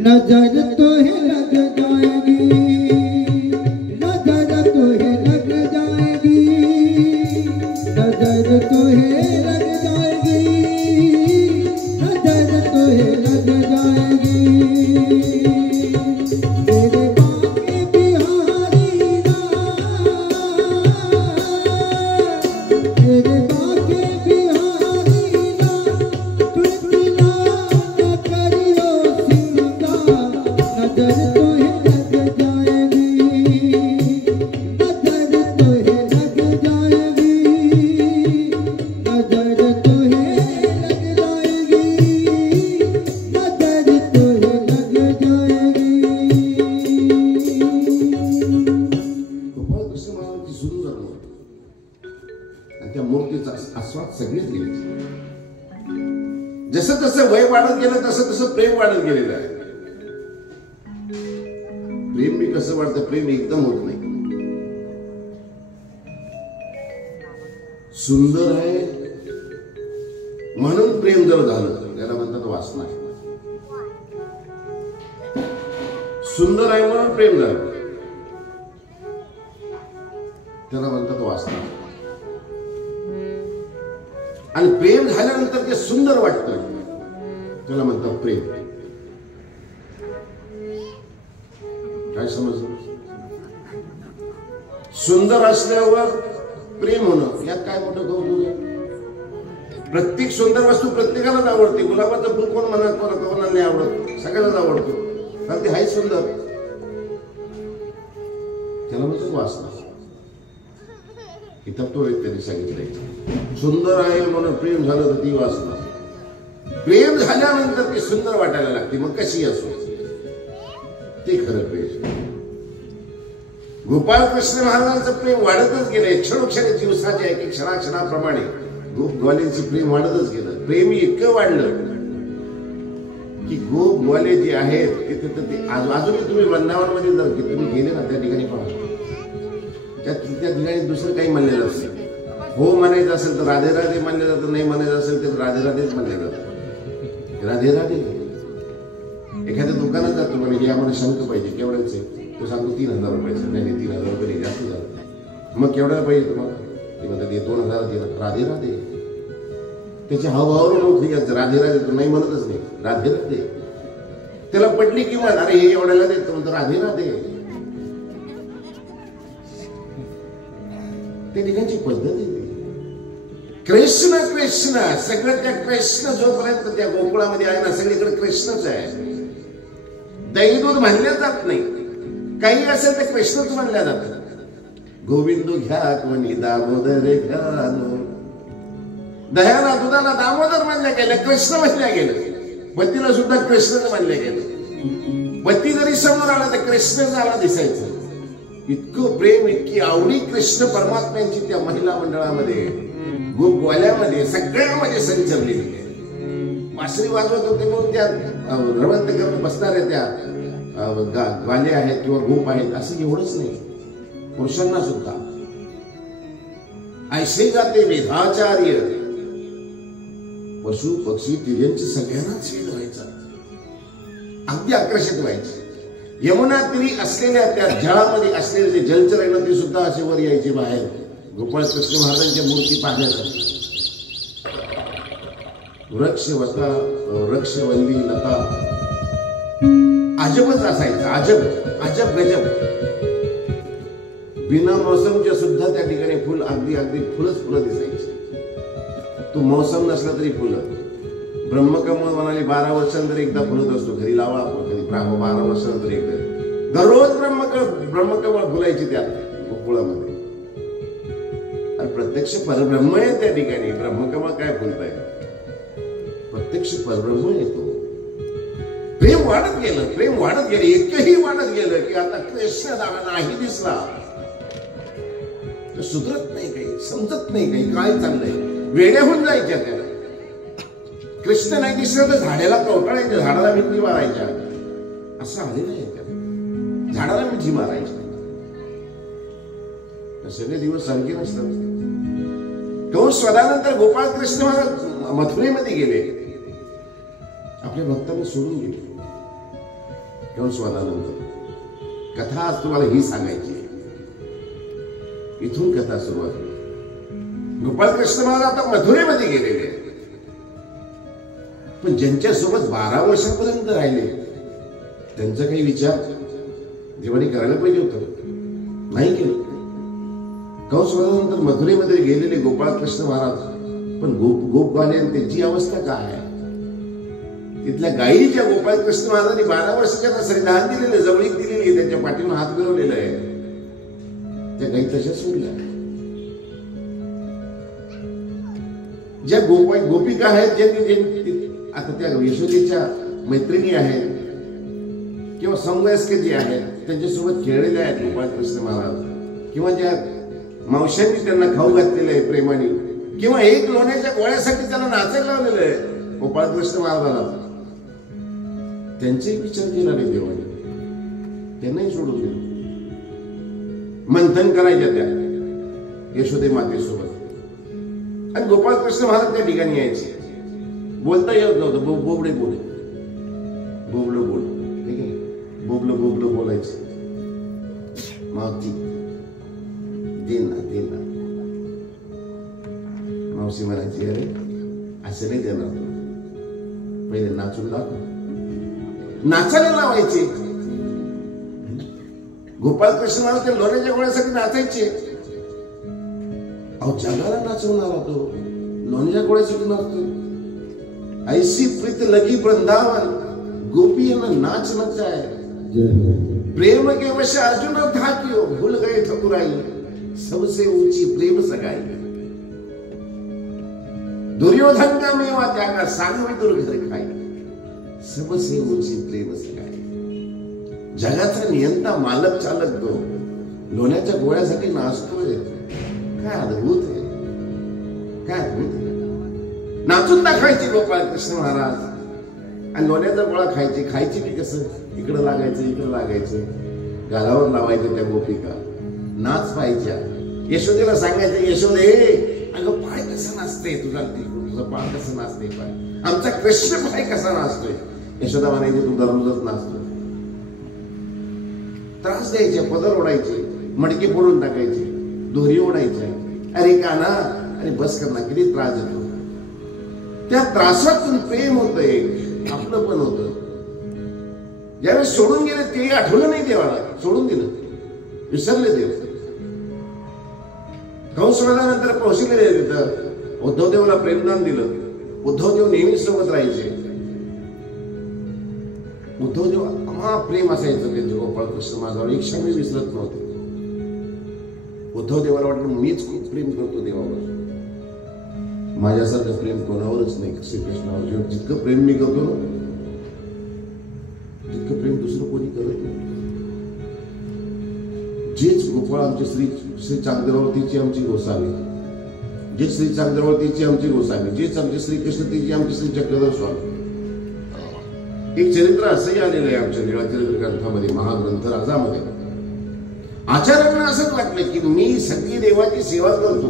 नजर तो है लग जाएगी, नजर तो है लग जाएगी, नजर तो है लग जाएगी, नजर तो है लग जाएगी. मेरे बाके बिहारी लाल, मेरे बाके बिहारी लाल, तू इतना न करियो सिंगार, नजर तो है लग जाएगी. गेलं तसं तसं प्रेम वाढत गेलेलं आहे. प्रेम मी कसं वाढतं, प्रेम एकदम होत नाही. सुंदर आहे म्हणून प्रेम जर झालं त्याला म्हणतात वासना. सुंदर आहे म्हणून प्रेम झालं त्याला म्हणतात वासना. आणि प्रेम झाल्यानंतर ते सुंदर वाटतं त्याला म्हणतात प्रेम. काय समजलं? सुंदर असल्यावर प्रेम होणं यात काय मोठं कौतुक आहे? प्रत्येक सुंदर वस्तू प्रत्येकालाच आवडते. गुलाबाचं फुल कोण म्हणत, कोणाला नाही आवडत, सगळ्यालाच आवडतो कारण ते आहे सुंदर. त्याला म्हणतात वासना. इथं तो त्यांनी सांगितलंय सुंदर आहे म्हणून प्रेम झालं तर ती वासना. प्रेम झाल्यानंतर ती सुंदर वाटायला लागते. मग कशी असो ते खरं प्रेम. गोपाळ कृष्ण महाराजांचं प्रेम वाढतच गेलंय. क्षणोक्षणी दिवसाच्या एक क्षणाप्रमाणे गोपग्वालेंचं प्रेम वाढतच गेलं. प्रेम इतकं वाढलं की गोपग्वाले जे आहेत तिथे तर ते अजूनही तुम्ही वृंदावन मध्ये जर तुम्ही गेले ना त्या ठिकाणी पहा, त्या ठिकाणी दुसरं काही म्हणलेलं असेल. हो म्हणायचं असेल तर राधे राधे म्हणले जातं, नाही म्हणायचं असेल तर राधे राधेच म्हणले जातं. राधे राधे. एखाद्या दुकानात जातो म्हणे हे आम्हाला शंख पाहिजे, केवढ्याच आहे? तो सांगतो 3,000 रुपयाचं. नाही 3,000 रुपये जास्त झालं. मग केवढ्या पाहिजे तुम्हाला? ते म्हणतात 2,000 दिलं. राधे राधे. त्याच्या हावभावावरून ओळखली राधे राधे. तो नाही म्हणतच नाही, राधे राधे. त्याला पटली किंमत, अरे हे एवढ्याला देतो म्हणतो राधे राधे. ते ठिकाणची पद्धत आहे. कृष्ण कृष्ण सगळं त्या कृष्ण जोपर्यंत त्या गोकुळामध्ये आहे ना सगळीकडे कृष्णच आहे. दैदूत म्हणल्या जात नाही. काही असेल ते कृष्णच म्हणल्या जातात. गोविंदू घ्या कोणी दामोदर घ्या. दह्याला दुधाला दामोदर म्हणल्या गेलं, कृष्ण म्हणल्या गेलं. पतीला सुद्धा कृष्णच म्हणल्या गेलं. पती जरी समोर आला तर कृष्णच आला दिसायचं. इतकं प्रेम, इतकी आवडी कृष्ण परमात्म्यांची त्या महिला मंडळामध्ये, गोपवाल्यामध्ये, सगळ्यामध्ये संचरलेली आहे. वासरी वाजवत होते म्हणून त्या रवंत करून बसणाऱ्या त्या ग्वाले आहेत किंवा गोप आहेत असं एवढंच नाही, पुरुषांना सुद्धा ऐसे जाते वेदाचार्य. पशु पक्षी तिर्यांची सगळ्यांनाच वेद व्हायचा, अगदी आकर्षित व्हायचे. यमुना तीरी असलेल्या त्या जळामध्ये असलेले जे जलचर आहे ना ते सुद्धा असे वर यायचे बाहेर गोपाळ कृष्ण महाराजांच्या मूर्ती पाहण्यासाठी. वृक्षवल्ली लता अजबच असायचं. अजब गजब. बिना मौसमच्या सुद्धा त्या ठिकाणी फुल अगदी फुलं दिसायची. तो मौसम नसला तरी फुलं. ब्रह्मकमळ म्हणाले 12 वर्षांतर एकदा फुलत असतो. घरी लावा आपण कधी 12 वर्षांतर एकदा. दररोज ब्रह्मकमळ फुलायची त्या गोकुळामध्ये. आणि प्रत्यक्ष परब्रह्म आहे त्या ठिकाणी. ब्रह्मकमळ काय फुलताय? प्रत्यक्ष परब्रह्म येतो. प्रेम वाढत गेलं. इतकंही वाढत गेलं की आता कृष्ण नाही दिसला सुधरत नाही, काही समजत नाही, काही काय चाललंय. वेड्या होऊन जायच्या त्याला. कृष्ण नाही दिसलं तर झाडाला कवटाळायच्या, झाडाला मिठी मारायच्या. असं आलेलं आहे त्याला. झाडाला मिठी मारायच्या. सगळे दिवस सारखे नसतात. कंस वधानंतर गोपाळ कृष्ण महाराज मथुरेमध्ये गेले. आपल्या भक्तांना सोडून गेले. कंस वधानंतर कथा आज तुम्हाला ही सांगायची. इथून कथा सुरुवात होईल. गोपाळ कृष्ण महाराज आता मथुरेमध्ये गेलेले. पण ज्यांच्यासोबत 12 वर्षापर्यंत राहिले त्यांचा काही विचार देवाने करायला पाहिजे होतं, नाही केलं. कंसवधानंतर मथुरेमध्ये गेलेले गोपाळ कृष्ण महाराज. पण गोपवाले त्यांची अवस्था काय आहे? तिथल्या गायीच्या गोपाळ कृष्ण महाराजांनी 12 वर्षाच्या श्रीदान दिलेले, जवळीक दिलेली, त्यांच्या पाठीवर हात फिरवलेला आहे. त्या गायी तशा सोडल्या. ज्या गोपिका आहेत, ज्यांनी आता त्या यशोदेच्या मैत्रिणी आहेत किंवा समवयस्क जे आहेत त्यांच्यासोबत खेळलेले आहेत गोपाळ कृष्ण महाराज, किंवा ज्या मावशांनी त्यांना खाऊ घातलेलं आहे प्रेमाने, किंवा एक लोण्याच्या गोळ्यासाठी त्याला नाचायला लावलेलं आहे गोपाळ कृष्ण महाराजांना, त्यांचाही विचार केला नाही देवाने, त्यांनाही सोडून दिलं. मंथन करायच्या त्या यशोदे मातेसोबत. आणि गोपाळकृष्ण महाराज त्या ठिकाणी यायचे. बोलता येत नव्हतं, बोबडे बोल, बोबलं बोल, ठीक आहे, बोबलं बोबलं बोलायचं. मावती दे ना दे ना. मावशी म्हणायची अरे असं नाही देणार, पहिले नाचून दाखव. नाचायला लावायचे. गोपाळकृष्ण महाराज ते लोण्याच्या गोळ्यासाठी नाचायचे. अहो जगाला नाचवणारा तो लोण्याच्या गोळ्यासाठी नाचतोय. ऐसी प्रीत लगी वृंदावन, गोपी नाच नचाए. प्रेम के वश अर्जुन था क्यों, भूल गए ठकुराई, सबसे ऊंची प्रेम सगाई. दुर्योधन का मेवा त्यागा, सागवी दुर्घर खाई, सबसे ऊंची प्रेम सगाई. जगाचा नियंता मालक चालक तो लोण्याच्या गोळ्यासाठी नाचतोय. काय अद्भुत आहे, काय अद्भुत आहे. नाचून दाखवायचे गोपाळकृष्ण महाराज. आणि लोण्याचा गोळा खायचे. खायची की कसं, इकडं लागायचं इकडं लागायचं, गालावर लावायचं त्या गोपिका. नाच पाहायच्या. यशोदेला सांगायचं, यशोदे अगं पाय कसं नाचते तुझा, तुझं पाय कसं नाचते पाय, आमचा कृष्ण पाय कसा नाचतोय. यशोदा म्हणायची तू दररोजच नाचतो. त्रास द्यायचे, पदर ओढायचे, मडके फोडून टाकायचे, दोरी ओढायच्या. अरे काना, अरे बस कर ना, किती त्रास देतो. त्या त्रासातून प्रेम होतंय, आपलं पण होतं. ज्यावेळेस सोडून गेले ते आठवलं नाही देवाला, सोडून दिलं, विसरले देव. कंस वधानंतर पोहोचलेले तिथं उद्धवदेवाला प्रेमदान दिलं. उद्धवदेव नेहमी सोबत राहायचे. उद्धवदेव प्रेम असायचं त्यांचे गोपाळकृष्ण माझ्यावर, एक क्षण विसरत नव्हते. उद्धवदेवाला वाटलं मीच खूप प्रेम करतो देवावर, माझ्यासारखं प्रेम कोणावरच नाही श्रीकृष्णावर. जितकं प्रेम मी करतो ना, तितकं प्रेम दुसरं कोणी करत नाही. जेच गोपाळ आमचे श्री चांद्रावतीची आमची गोसावी, जे श्री चांद्रावतीची आमची गोसावी, जेच आमचे श्रीकृष्ण तिची आमचे श्री चक्रधर स्वामी. एक चरित्र असंही आलेलं आहे आमच्या लीळाचरित्र ग्रंथामध्ये, महाग्रंथ राजामध्ये. आचार्यांना असंच वाटलं की मी सगळी देवाची सेवा करतो,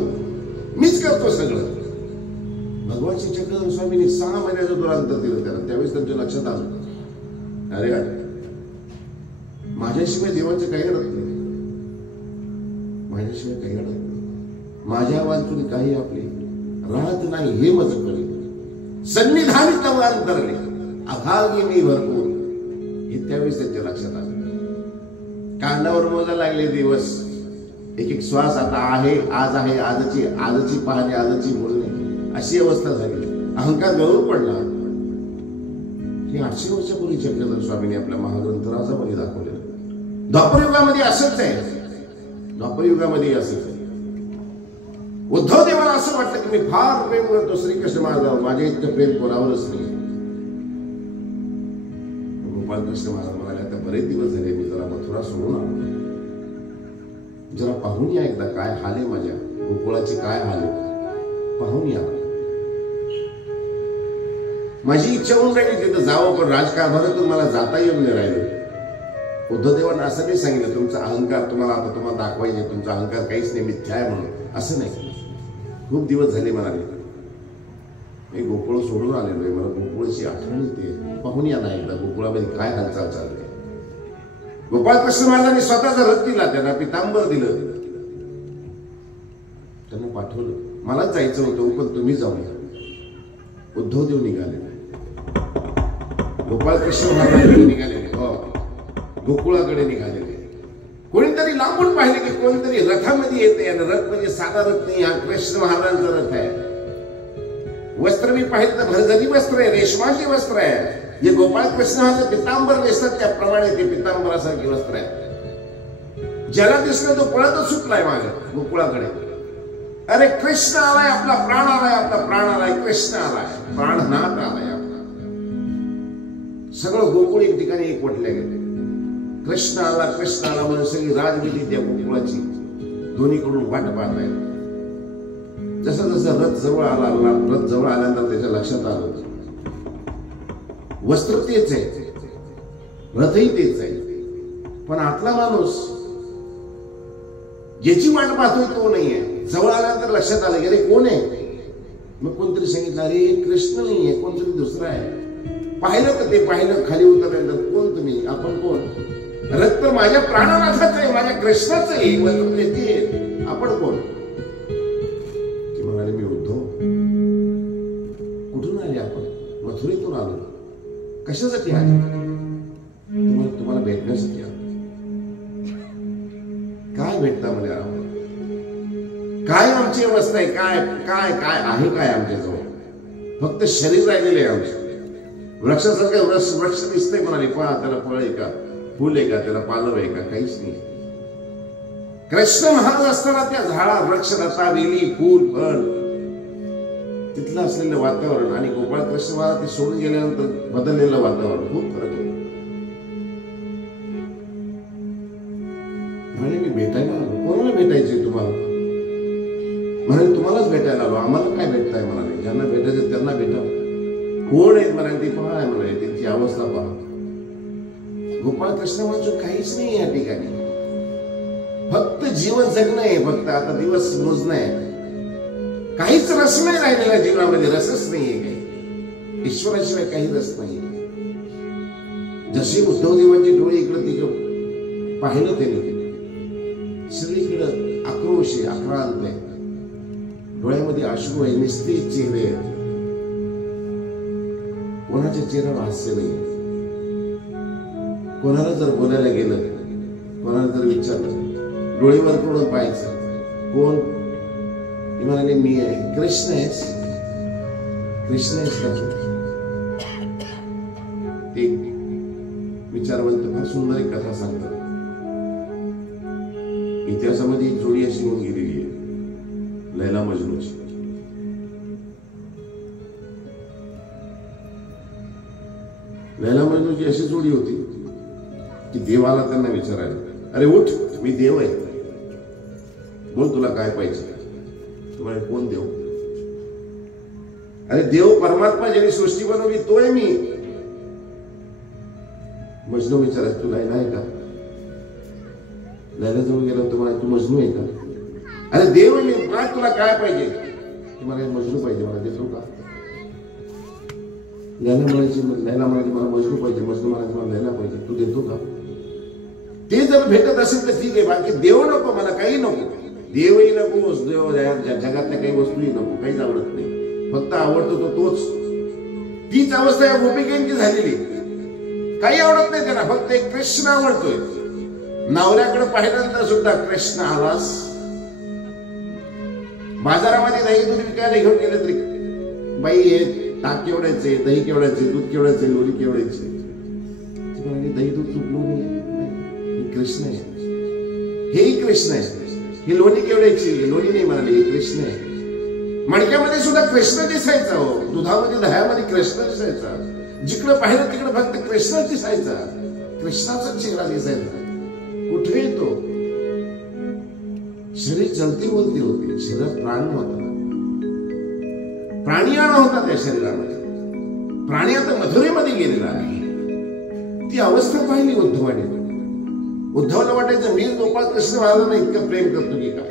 मीच करतो सगळं. भगवान श्री चक्रधर स्वामींनी 6 महिन्याचं दुरांतर दिलं त्याला. त्यावेळेस त्यांच्या लक्षात आलं, अरे माझ्याशिवाय देवाचे काही अडत नाही, माझ्याशिवाय काही अडत नाही, माझ्या वाचून काही आपले राहत नाही, हे मज कळे सन्निधानी तव अंतरले, अभागी मी भरपूर. हे त्यावेळेस त्यांच्या लक्षात आलं. कांडावर मोजा लागले दिवस, एक एक श्वास आता आहे, आज आहे, आजची पाहणे, आजची बोलणे, अशी अवस्था झाली. अहंकार गळून पडला. हे 800 वर्षापूर्वी चक्रधर स्वामींनी आपल्या महाग्रंथ राजामध्ये दाखवलेलं. द्वापरयुगामध्ये असंच आहे, द्वापरयुगामध्ये असंच आहे. उद्धव देवाला असं वाटतं की मी फार प्रेम करतो श्रीकृष्ण महाराजावर, माझ्या इतकं प्रेम कोणावरच नाही. गोपाळकृष्ण महाराज म्हणाले आता बरेच दिवस झाले, मी जरा मथुरा सोडून आलो, जरा पाहून या एकदा काय हाल आहे माझ्या गोकुळाची, काय हाल आहे पाहून या. माझी इच्छा होऊन राहिली तिथं जावं, पण राजकारभारातून मला जाता येऊन नाही राहिलं. उद्धवदेवांना असं नाही सांगितलं तुमचा अहंकार तुम्हाला आता तुम्हाला दाखवायचे, तुमचा अहंकार काहीच नाही, मिथ्या आहे म्हणून, असं नाही. खूप दिवस झाले म्हणाले, मी गोकुळ सोडून आलेलो आहे, मला गोकुळची आठवण येते, पाहून या ना एकदा गोकुळामध्ये काय हालचाल चालू आहे. गोपाळकृष्ण महाराजांनी स्वतःचा रथ दिला, त्यांना पितांबर दिलं, त्यांना पाठवलं. मलाच जायचं होतं पण तुम्ही जाऊया. उद्धवदेव निघाले, गोपाळकृष्ण महाराज निघालेले, गोकुळाकडे निघालेले. कोणीतरी लांबून पाहिले की कोणीतरी रथामध्ये येते, आणि रथ म्हणजे साधा रथ नाही, हा कृष्ण महाराजांचा रथ आहे. वस्त्र मी पाहिलं तर भरजरी वस्त्र आहे, रेशमाचे वस्त्र आहे. जे गोपाळकृष्ण महाराज पितांबर नेसतात त्याप्रमाणे ते पितांबरासारखे वस्त्र आहे. ज्याला दिसलं तो पळतच सुटलाय माझ्या गोकुळाकडे. अरे कृष्ण आलाय, आपला प्राण आलाय, आपला प्राण आलाय, कृष्ण आलाय, प्राणनाथ आलाय आपला. सगळं गोकुळ एक ठिकाणी एकवटले गेले. कृष्ण आला म्हणून सगळी राजविधी त्या गोकुळाची दोन्हीकडून वाट पाहताय. जसं जसं रथ जवळ आल्यानंतर त्याच्या लक्षात आलं वस्त्र तेच आहे, रथही तेच आहे. पण आतला माणूस ज्याची वाट पाहतोय तो नाहीये. जवळ आल्यानंतर लक्षात आलं की अरे कोण आहे. मग कोणतरी सांगितलं अरे कृष्ण नाहीये, कोणतरी दुसरा आहे. पाहिलं तर ते पाहिलं, खाली उतरल्यानंतर कोण तुम्ही, आपण कोण. रक्त माझ्या प्राणनाथाचं आहे, माझ्या कृष्णाचं आहे, वस्त्र नेते, आपण कोण. ते म्हणाले मी उद्धव. कुठून आले आपण. मथुरेतून आलो. कशासाठी आले. तुम्हाला भेटण्यासाठी आलो. काय भेटता म्हणजे काय आमची अवस्था आहे. काय काय काय आहे काय आमच्याजवळ. फक्त शरीर राहिलेले आहे आमचं. वृक्षासारखं वृक्ष दिसतंय म्हणाले. पहा त्याला फळ आहे का, फुल आहे का, त्याला पालव आहे का, काहीच नाही. कृष्ण महाराज असताना त्या झाडा, वृक्ष, लता, वेली, फूल, फळ, तिथलं असलेलं वातावरण आणि गोपाळ कृष्ण महाराज ते सोडून गेल्यानंतर बदललेलं वातावरण खूप फरक आहे. म्हणे मी भेटायला आलो. कोणाला भेटायचंय तुम्हाला. म्हणे तुम्हालाच भेटायला आलो. आम्हाला काय भेटताय म्हणाले. ज्यांना भेटायचं त्यांना भेटा. कोण आहेत म्हणाले ते पहा आहे म्हणाले. त्यांची अवस्था पहा. गोपाळ कृष्ण महाराज काहीच नाही या ठिकाणी. फक्त जीवन जगणं आहे. फक्त आता दिवस मोजणं आहे. काहीच रस नाही राहिलेला जीवनामध्ये. रसच नाहीये काही. ईश्वराशिवाय काही रस नाही. जसे उद्धव देवांचे डोळे इकडं तिकडं पाहिलं त्यांनी सगळीकडं आक्रोश आहे, आक्रांत आहे. डोळ्यामध्ये अश्रू आहे, निस्तेज चेहरे आहेत. कोणाच्या चेहऱ्यावर हास्य नाही. कोणाला जर बोलायला गेलं, कोणाला जर विचारलं, डोळेवर कोण पाहायचं. कोण. म्हणाले मी आहे. कृष्ण आहेस. कृष्ण आहेस का. ते विचारवंत फार सुंदर एक कथा सांगतात. इतिहासामध्ये एक जोडी अशी होऊन गेलेली आहे, लैला मजनूची. लैला मजनूची अशी जोडी होती की देवाला त्यांना विचारायला, अरे उठ मी देव आहे, बोल तुला काय पाहिजे. तुम्हाला कोण देव. अरे देव परमात्मा ज्याने सृष्टी बनवली तो आहे मी. मजनू विचारायचं तू लैला आहे का. लैलाजवळ गेला तुम्हाला तू मजनू आहे का. अरे देव आहे मी, काय तुला काय पाहिजे. तुम्हाला मजनू पाहिजे. मला देतो का. लैला म्हणायची मला मजनू पाहिजे. मजनू म्हणायचं मला लैला पाहिजे. तू देतो का. ते जर भेटत असेल तर ठीक आहे. बाकी देव नको मला, काही नको. देवही नको, देव जगातल्या काही वस्तूही नको, काहीच आवडत नाही. फक्त आवडतो तो तोच. तीच अवस्था या गोपिकांची झालेली. काही आवडत नाही त्यांना, फक्त एक कृष्ण आवडतोय. नवऱ्याकडे पाहिल्यानंतर सुद्धा कृष्ण आलास. बाजारामध्ये दही दूध विकायला घेऊन गेले तरी बाई हे ताक केवढ्याचे, दही केवढ्याचे, दूध केवढ्याचे, लोणी केवढ्याचे. दही दूध चुकलो नाही, कृष्ण आहे. हेही कृष्ण आहे. ही लोणी केवढ्याची, लोणी नाही म्हणाली, हे कृष्ण आहे. मडक्यामध्ये सुद्धा कृष्ण दिसायचा. हो, दुधामध्ये दह्यामध्ये कृष्ण दिसायचा. जिकडं पाहिलं तिकडं फक्त कृष्ण दिसायचा. कृष्णाचा चेहरा दिसायचा. कुठे तो. शरीर चलती बोलती होते. शरीरात प्राण नव्हता. प्राणियाण होता त्या शरीरामध्ये. प्राणी आता मथुरेमध्ये गेलेला आहे. ती अवस्था पाहिली उद्धवाने. उद्धवला वाटायचं मी गोपाळ कृष्ण महाराजांना इतकं प्रेम करतो की काय.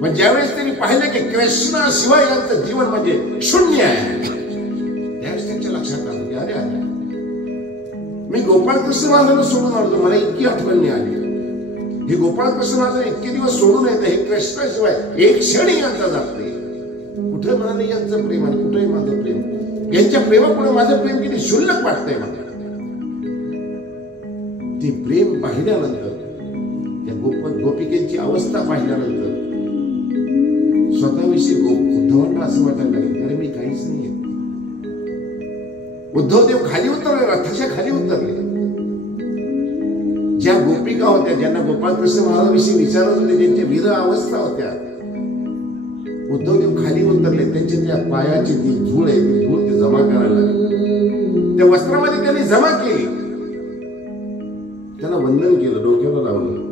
पण ज्यावेळेस त्यांनी पाहिलं की कृष्णाशिवाय यांचं जीवन म्हणजे शून्य आहे, त्यावेळेस त्यांच्या लक्षात आलं की अरे अरे मी गोपाळ कृष्ण महाराजांना सोडून आलो. मला इतकी आठवण नाही आली. हे गोपाळ कृष्ण महाराज इतके दिवस सोडून येतं. हे कृष्णाशिवाय एक क्षणही यांचा जात नाही. कुठे म्हणाले यांचं प्रेम आणि कुठेही माझं प्रेम. यांच्या प्रेमापुढे माझं प्रेम किती क्षुल्लक वाटतंय मला. ते प्रेम पाहिल्यानंतर, त्या गोपिकेची अवस्था पाहिल्यानंतर स्वतःविषयी उद्धवांना असं वाटायला लागलं अरे मी काहीच नाहीये. उद्धवदेव खाली उतरले, रथाच्या खाली उतरले. ज्या गोपिका होत्या, ज्यांना गोपाळ कृष्ण महाराजांविषयी विचारत होते, ज्यांच्या विरह अवस्था होत्या, उद्धवदेव खाली उतरले. त्यांच्या त्या पायाची ती धूळ आहे, ती धूळ ते जमा करायला लागले. त्या वस्त्रामध्ये त्यांनी जमा केली. त्यांना वंदन केलं, डोक्याला लावलं.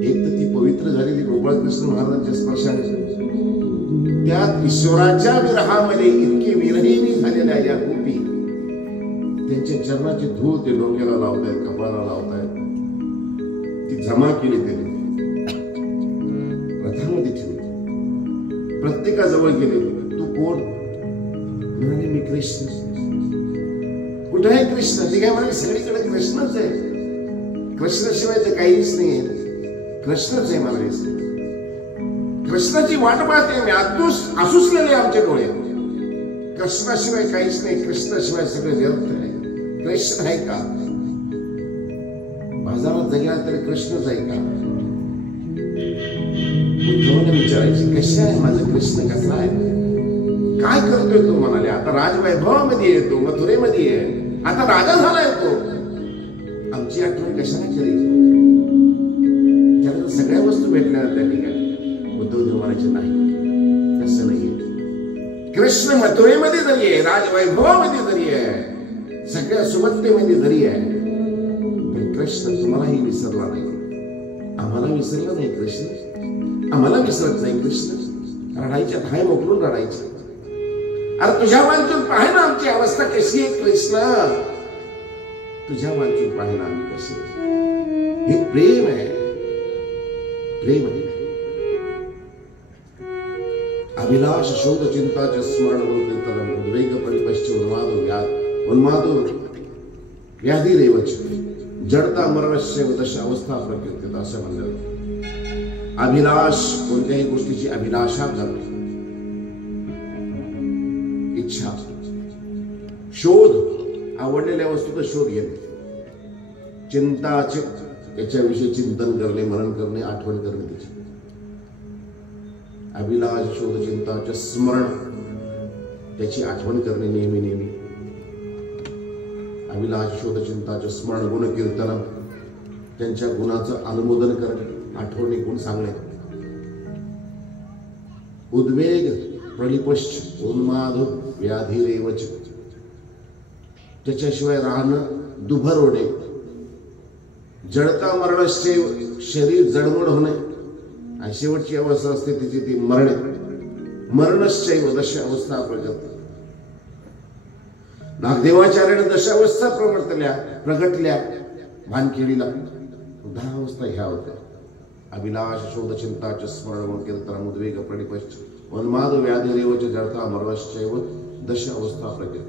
एक तर ती पवित्र झालेली गोपाळ कृष्ण महाराजांच्या स्पर्शाने, त्यात ईश्वराच्या विरहामध्ये इतकी विरहिणी झालेल्या या गोपी, त्यांच्या चरणाची धूळ ते डोक्याला लावतायत, कपाळाला लावतायत, ती जमा केली त्यांनी, रथामध्ये ठेवली, प्रत्येकाजवळ गेले. तू कोण? म्हणाले मी कृष्ण. कुठे आहे कृष्ण? ती काय म्हणाले सगळीकडे कृष्णच आहे, कृष्णाशिवाय तर काहीच नाही आहे, कृष्णच आहे म्हणाले. कृष्णाची वाट पाहते मी, आसुसलेले आमचे डोळे, कृष्णाशिवाय काहीच नाही, कृष्णाशिवाय सगळे व्यर्थ आहे. कृष्ण आहे का? बाजारात जगला तरी कृष्णच आहे का? उद्धवने विचारायचे कशा आहे माझं कृष्ण, कसा आहे, काय करतोय तो? म्हणाले आता राजवैभवामध्ये येतो, मथुरेमध्ये आहे, आता राजा झालाय तो, आमची आठवण कशाने करेल? त्याला सगळ्या वस्तू भेटल्या त्या ठिकाणी. उद्धव देव म्हणायचे नाही, तसं नाहीये. कृष्ण मथुरेमध्ये जरी आहे, राजवैभवामध्ये जरी आहे, सगळ्या सुबत्तेमध्ये जरी आहे, पण कृष्ण तुम्हालाही विसरला नाही, आम्हाला विसरला नाही कृष्ण, आम्हाला विसरत नाही कृष्ण. रडायच्या हाय मोकळून रडायचे. अरे तुझ्या वांचून पाहे ना आमची अवस्था कशी आहे कृष्ण, तुझ्या वांचून पाहे ना आम्ही कशी. हे प्रेम आहे, प्रेम आहे. अभिलाष शोध चिंताच स्मरण कीर्तनम उद्वेग परिपश्च उन्मादो व्याधी रेवच जडता मरणस्य दश अवस्था प्रकृतीत असं म्हणलं. अभिलाष कोणत्याही गोष्टीची अभिलाषा करणे, इच्छा, शोध आवडलेल्या वस्तूचा शोध घेणे, चिंताचे याच्याविषयी चिंतन करणे, मनन करणे, आठवण करणे त्याची. अभिलाष शोध चिंताचे स्मरण, त्याची आठवण करणे नेहमी नेहमी. अभिलाष शोध चिंताचे स्मरण गुण कीर्तन, त्यांच्या गुणाचं अनुमोदन करणे, आठवणे, गुण सांगणे. उद्वेग प्रलिपश्च उन्माद व्याधिरेवच, त्याच्याशिवाय राहणं दुभर होणे. जडता मरणश्चे, शरीर जडमड होणे, आणि शेवटची अवस्था असते तिची ती मरणे. मरणश्चैव दश अवस्था प्रगत. नागदेवाचार्याने दशावस्था प्रगटल्या भानखेडीला. 10 अवस्था ह्या होत्या. अभिलाष शोध चिंताच स्मरण कीर्तन उद्वेग प्रणिपश्च उन्माद व्याधिरेवच जडता मरणश्चैव दश अवस्था प्रगत.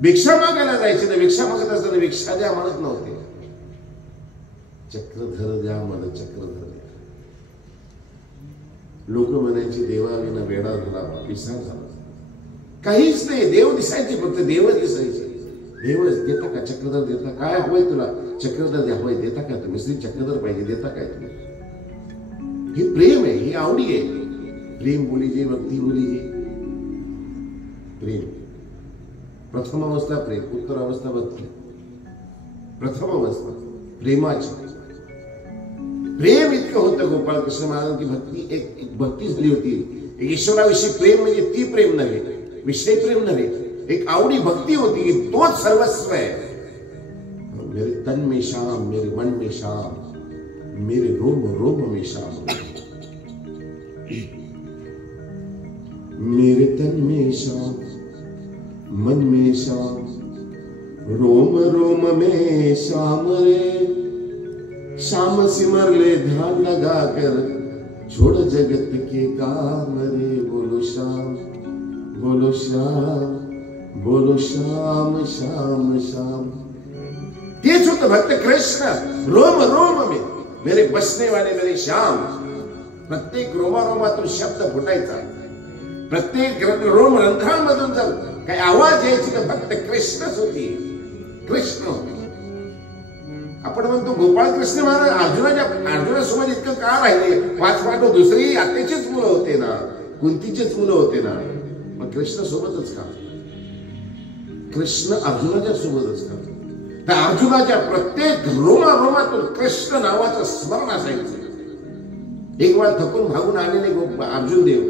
भिक्षा मागायला जायचे तर भिक्षा मागत असताना भिक्षा द्या म्हणत नव्हते, चक्रधर द्या म्हण, चक्रधर द्या. लोक म्हणायचे देवाविना वेडा झाला, पिसाळ झाला. काहीच नाही, देव दिसायचे, फक्त देवच दिसायचे. देवच देता का? चक्रधर देता? काय हवंय तुला? चक्रधर द्या. हवंय देता का? तुम्ही श्री चक्रधर पाहिजे, देता काय तुम्ही? हे प्रेम आहे, ही आवडी आहे. प्रेम बोलीजे, भक्ती बोलीजे. प्रेम प्रथम अवस्था प्रेम, उत्तर अवस्था भक्ती. प्रथम अवस्था प्रेमाची. प्रेम इतकं होतं गोपाळ कृष्ण महाराजांची भक्ती एक भक्ती झाली होती. ईश्वराविषयी प्रेम म्हणजे ती प्रेम नव्हे, विषय प्रेम नव्हे, एक आवडी भक्ती होती की तोच सर्वस्व आहे. मेरे तन में शाम, मेरे मन में शाम, मेरे रोम रोम में शाम. मेरे तन में शाम, मन में शाम, रोम रोम में शाम रे. शाम सिमर ले ध्यान लगा कर, छोड़ जगत के काम रे. बोलो श्याम, बोलो श्याम, बोलो श्याम श्याम श्याम. तेच होतं भक्त कृष्ण. रोम रोम में मेरे बसने वाले मेरे श्याम. प्रत्येक रोमारोमातून शब्द फुटायचा, प्रत्येक रोम रंध्रांमधून जर काही आवाज यायची तर फक्त कृष्णच होती, कृष्ण होती. आपण म्हणतो गोपाळ कृष्ण महाराज अर्जुनासोबत इतकं का राहिले? 5 पांडव दुसरी आत्याचीच मुलं होते ना, कुंतीचीच मुलं होते ना, मग कृष्ण सोबतच का? कृष्ण अर्जुनाच्या सोबतच का? तर अर्जुनाच्या प्रत्येक रोमारोमातून कृष्ण नावाचं स्मरण असायचं. एक वेळा थकून भागून आलेले अर्जुन देव,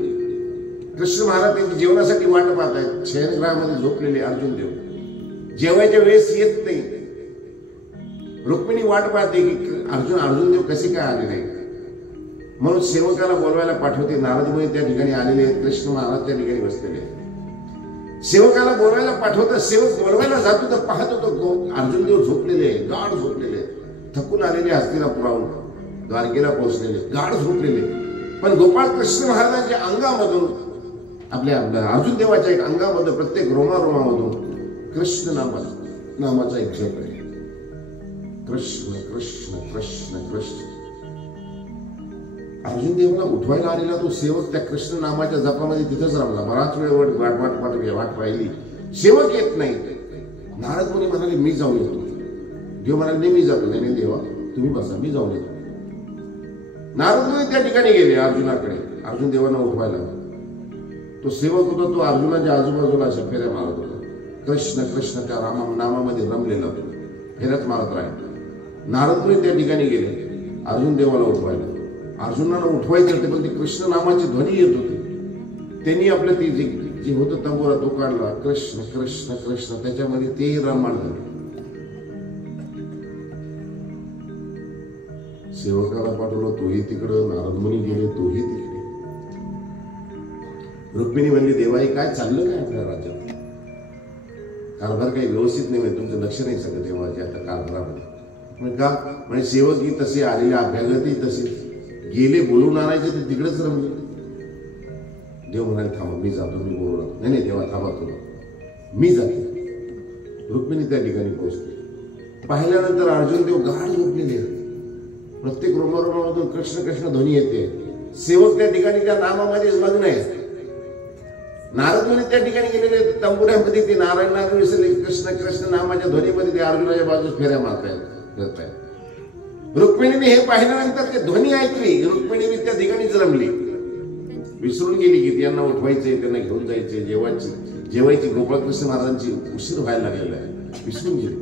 कृष्ण महाराज त्यांची जेवणासाठी वाट पाहत आहेत. शयनगृहामध्ये झोपलेले अर्जुन देव जेवायच्या वेळेस येत नाही. रुक्मिणी वाट पाहते की अर्जुन देव कसे काय आले नाही, म्हणून सेवकाला बोलवायला पाठवते. नारद मुनी त्या ठिकाणी आलेले आहेत, कृष्ण महाराज त्या ठिकाणी बसलेले. सेवकाला बोलवायला पाठवतं, सेवक बोलवायला जातो तर पाहत होतो अर्जुन देव झोपलेले, गाढ झोपलेले, थकून आलेले हस्तिनापुराहून द्वारकेला पोहोचलेले, गाढ झोपलेले. पण गोपाळ कृष्ण महाराजांच्या अंगामधून आपल्या अर्जुन देवाच्या एक अंगामधून प्रत्येक रोमारोमामधून कृष्ण नामाचा एक जप आहे. कृष्ण कृष्ण कृष्ण कृष्ण. अर्जुन देवाला उठवायला आलेला तो सेवक त्या कृष्ण नामाच्या जपामध्ये तिथंच राहिला. बराच वेळ वाट पाहिली, सेवक येत नाही. नारद मुनी म्हणाले मी जाऊन येतो. देव म्हणाले नाही मी जातो. नाही देवा तुम्ही बसा, मी जाऊन येतो. नारद मुनी त्या ठिकाणी गेले अर्जुनाकडे अर्जुन देवांना उठवायला. तो सेवक होता, तो अर्जुनाच्या आजूबाजूला अशा फेऱ्या मारत होता. कृष्ण कृष्ण त्या नामामध्ये रमलेला होता, फेऱ्याच मारत राहील. नारद मुनी त्या ठिकाणी गेले अर्जुन देवाला उठवायला. अर्जुनाला उठवायचे होते पण ते कृष्ण नामाची ध्वनी येत होती. त्यांनी आपलं ते जे होतं तंबोरा तो काढला, कृष्ण कृष्ण कृष्ण, त्याच्यामध्ये ते रममाण झाले. सेवकाला पाठवलं, तोही तिकडं. नारद मुनी गेले, तोही तिकडे. रुक्मिणी म्हणली देवा हे काय चाललं काय आपल्या राज्यात? कारभार काही व्यवस्थित नाही, तुमचं लक्ष नाही सगळं देवाच्या आता कारभारामध्ये. का म्हणजे सेवकही तसे आलेले, अभ्यागतही तसे गेले, बोलून आणायचे ते तिकडेच रमले. देव म्हणाले थांबा मी जातो, मी बोलवलं. नाही देवा थांबा तुला, मी जाते. रुक्मिणी त्या ठिकाणी पोहोचते. पाहिल्यानंतर अर्जुन देव गाढ झोपलेले. प्रत्येक रोमारोमामधून कृष्ण कृष्ण ध्वनी येते. सेवक त्या ठिकाणी त्या नामामध्ये मग्न आहे. नारद मुनी त्या ठिकाणी गेलेले तंबुऱ्यामध्ये ते नारायण विसरले. कृष्ण कृष्ण नामाच्या ध्वनीमध्ये ते अर्जुनाच्या बाजूस फेऱ्या मारतायत. रुक्मिणीने हे पाहिल्यानंतर ते ध्वनी ऐकली. रुक्मिणी त्या ठिकाणीच रमली, विसरून गेली की त्यांना उठवायचे, त्यांना घेऊन जायचे, जेवायची गोपाळकृष्ण महाराजांची उशीर व्हायला लागलेला आहे, विसरून गेली.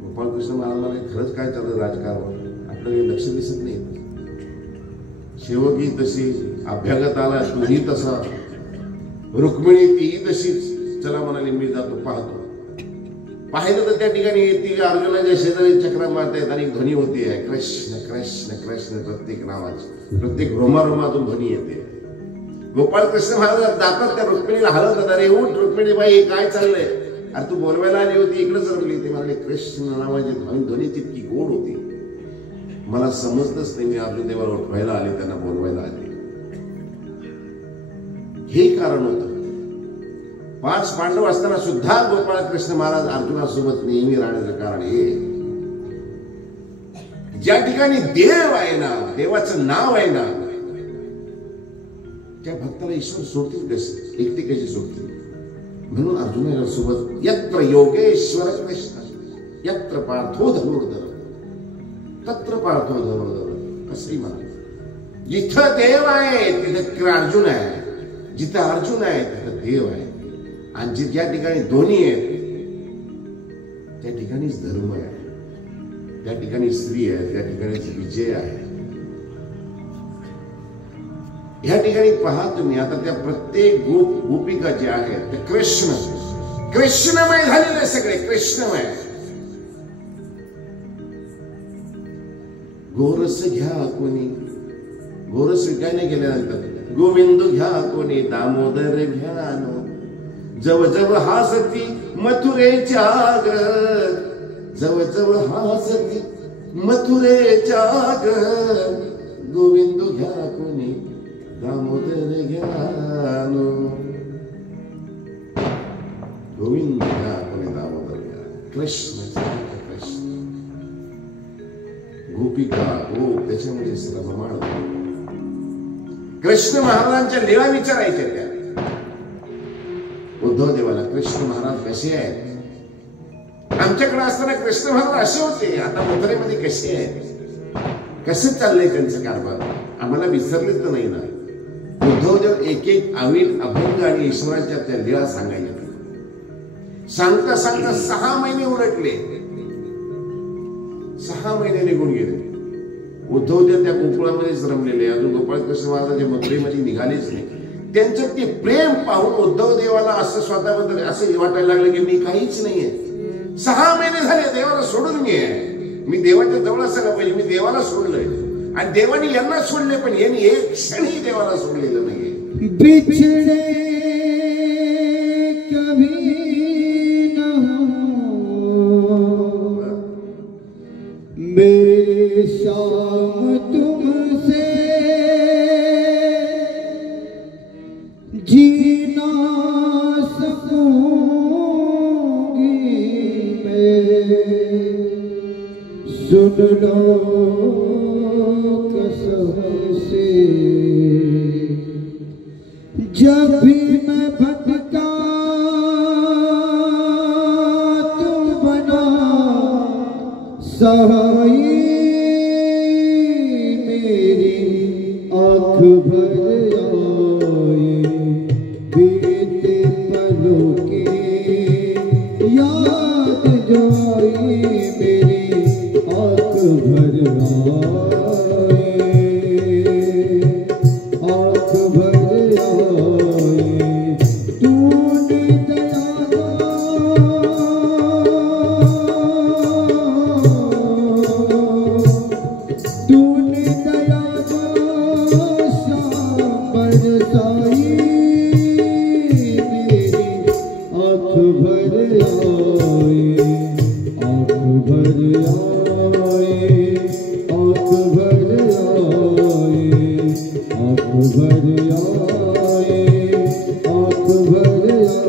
गोपाळकृष्ण महाराजांना खरंच काय चाललं राजकारण आपल्याला लक्ष दिसत नाही. सेवकही तशी, अभ्यागत आला तोही तसा, रुक्मिणी तीही तशीच. चला म्हणाली मी जातो, पाहतो. पाहिलं तर त्या ठिकाणी ती अर्जुनाच्या शेजारी चक्रा मारतायत आणि ध्वनी होती आहे कृष्ण कृष्ण कृष्ण. प्रत्येक नावाची प्रत्येक रोमारोमातून ध्वनी येते. गोपाळ कृष्ण महाराज जातात त्या रुक्मिणीला हलवतात. अरे उठ रुक्मिणी बाई काय चाललंय? अरे तू बोलवायला आली होती, इकडेच रमली. ते म्हणाले कृष्ण नावाची ध्वनी तितकी गोड होती, मला समजतच नाही. मी अर्जुन देवाला उठवायला आले, त्यांना बोलवायला आले. हे कारण होतं. 5 पांडव असताना सुद्धा गोपाळ कृष्ण महाराज अर्जुनासोबत नेहमी राहण्याचं कारण हे. ज्या ठिकाणी देव आहे ना, देवाचं नाव आहे ना, त्या भक्ताला ईश्वर सोडतील कसे? एकटे कशी सोडतील? म्हणून अर्जुना सोबत यत्र योगेश्वर कृष्ण यत्र पार्थो धनुर्धर तत्र पार्थो धनुर्धर असंही म्हणा. जिथं देव आहे तिथं अर्जुन आहे, जिथं अर्जुन आहे तिथं देव आहे. आणि ज्या ठिकाणी दोन्ही आहेत त्या ठिकाणीच धर्म आहे, त्या ठिकाणी स्त्री आहे, त्या ठिकाणीच विजय आहे. ह्या ठिकाणी पहा तुम्ही आता त्या प्रत्येक गोपिका ज्या आहेत त्या कृष्णमय झालेले, सगळे कृष्णमय. गोरस घ्या कोणी, गोरस विकायला गेल्यानंतर गोविंद घ्या कोणी, दामोदर घ्या नो. जव जव हासती मथुरेच्या ग, जव जव हासती मथुरेच्या ग. गोविंद घ्या कोणी, दामोदर घ्या नो. गोविंद घ्या कोणी, दामोदर घ्या. कृष्ण कृष्ण, गोपिका गोप, त्याच्यामध्ये रममाण. कृष्ण महाराजांच्या लीला विचारायच्या त्या उद्धव देवाला. कृष्ण महाराज कसे आहेत? आमच्याकडे असताना कृष्ण महाराज असे होते, आता मथुरेमध्ये कसे आहेत? कसं चाललंय त्यांचं कारभार? आम्हाला विसरलेच तर नाही ना. उद्धव देव एक एक अविल अभंग आणि ईश्वराच्या त्या लीला सांगायच्या. सांगता सांगता 6 महिने उलटले, 6 महिने निघून गेले. उद्धव देव त्या गोकुळामध्येच रमलेले, अजून गोपाळकृष्ण महाराज मथुरेमध्ये निघालेच नाही. त्यांचं ते प्रेम पाहून उद्धव देवाला असं स्वतःबद्दल असं वाटायला लागलं की मी काहीच नाहीये. 6 महिने झाले देवाला सोडून मी देवाच्या जवळ असायला पाहिजे. मी देवाला सोडलंय आणि देवाने यांना सोडले, पण यांनी एक क्षणही देवाला सोडलेलं नाहीये. बिछड़े शाम तुमसे जी ना सकूंगी मैं, सुन लो कसम से। जब भी मैं भटका तुम बना सहाई मेरी, आँख भर आए बीते पलों की याद जो आई मेरी, आँख भर आए, आँख भर आए। तूने दया तूने दया शाम बरसाई मेरी, आँख भर आए, आँख भर आए, आँख भर आए, आँख भर आए, आँख भर आए।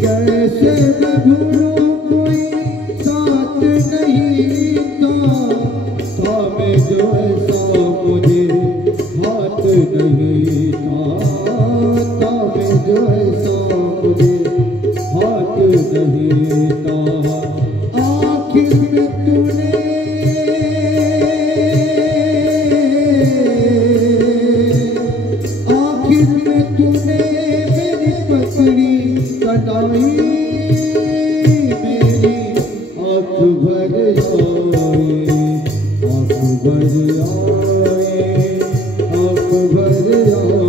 कैसे मैं भूलूं कोई साथ नहीं था मैं जो ऐसा मुझे हाथ नहीं था मैं जो ऐसा मुझे हाथ नहीं था। आखिर में तूने मेरी पकड़ी कटाई मेरी, आँख भर आए, आँख भर आए, आँख भर आए।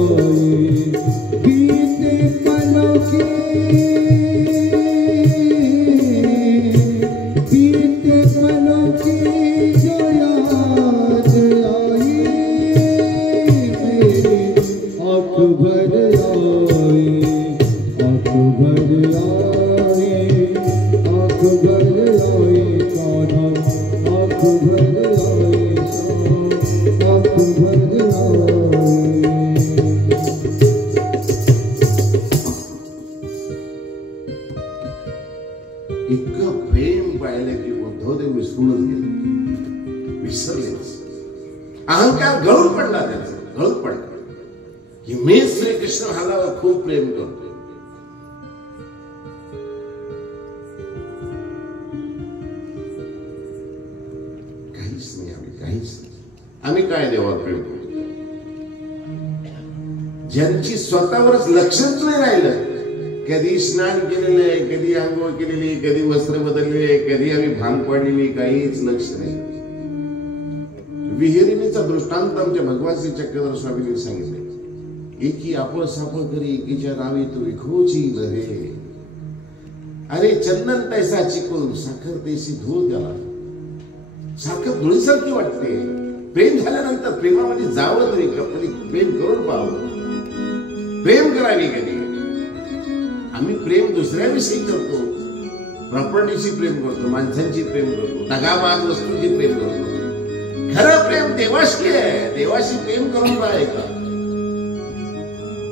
बीते पलों की बीते पलों की जो याद आई मेरी, आँख भर आए, आँख भर आए, आँख भर आए कान्हा, आँख भर आए श्याम, आँख भर आए। इतकं प्रेम पाहिलं की उद्धवदेव विसरूनच गेले, विसरलेच. अहंकार गळून पडला, त्याचा गळून पडला की मी श्रीकृष्ण भालावर खूप प्रेम करतोय. काहीच नाही, काहीच नाही. आम्ही काय देवावर प्रेम करतो? ज्यांची स्वतःवरच लक्षच नाही राहिलं, कधी स्नान केलेलं आहे, कधी आंघोळ केलेली, कधी वस्त्र बदललेली आहे, कधी आम्ही भांग पाडलेली, काहीच लक्ष नाही. विहिरीचा दृष्टांत आमच्या भगवान श्री चक्रधर स्वामींनी सांगितले. एकी आपण सापळ करी एकीच्या नावी तू विखोची नव्हे. अरे चंदन तैसा चिकून साखर तैसी धूळ, त्याला साखर धुळीसारखी वाटते. प्रेम झाल्यानंतर प्रेमामध्ये जावं तरी कधी प्रेम करून पाहावं, प्रेम करावी. कधी आम्ही प्रेम दुसऱ्याविषयी करतो, प्रॉपर्टीशी प्रेम करतो, माणसांची प्रेम करतो, दगाबाज वस्तूची प्रेम करतो. खरं प्रेम देवाशी आहे. देवाशी प्रेम करून पाहाय का?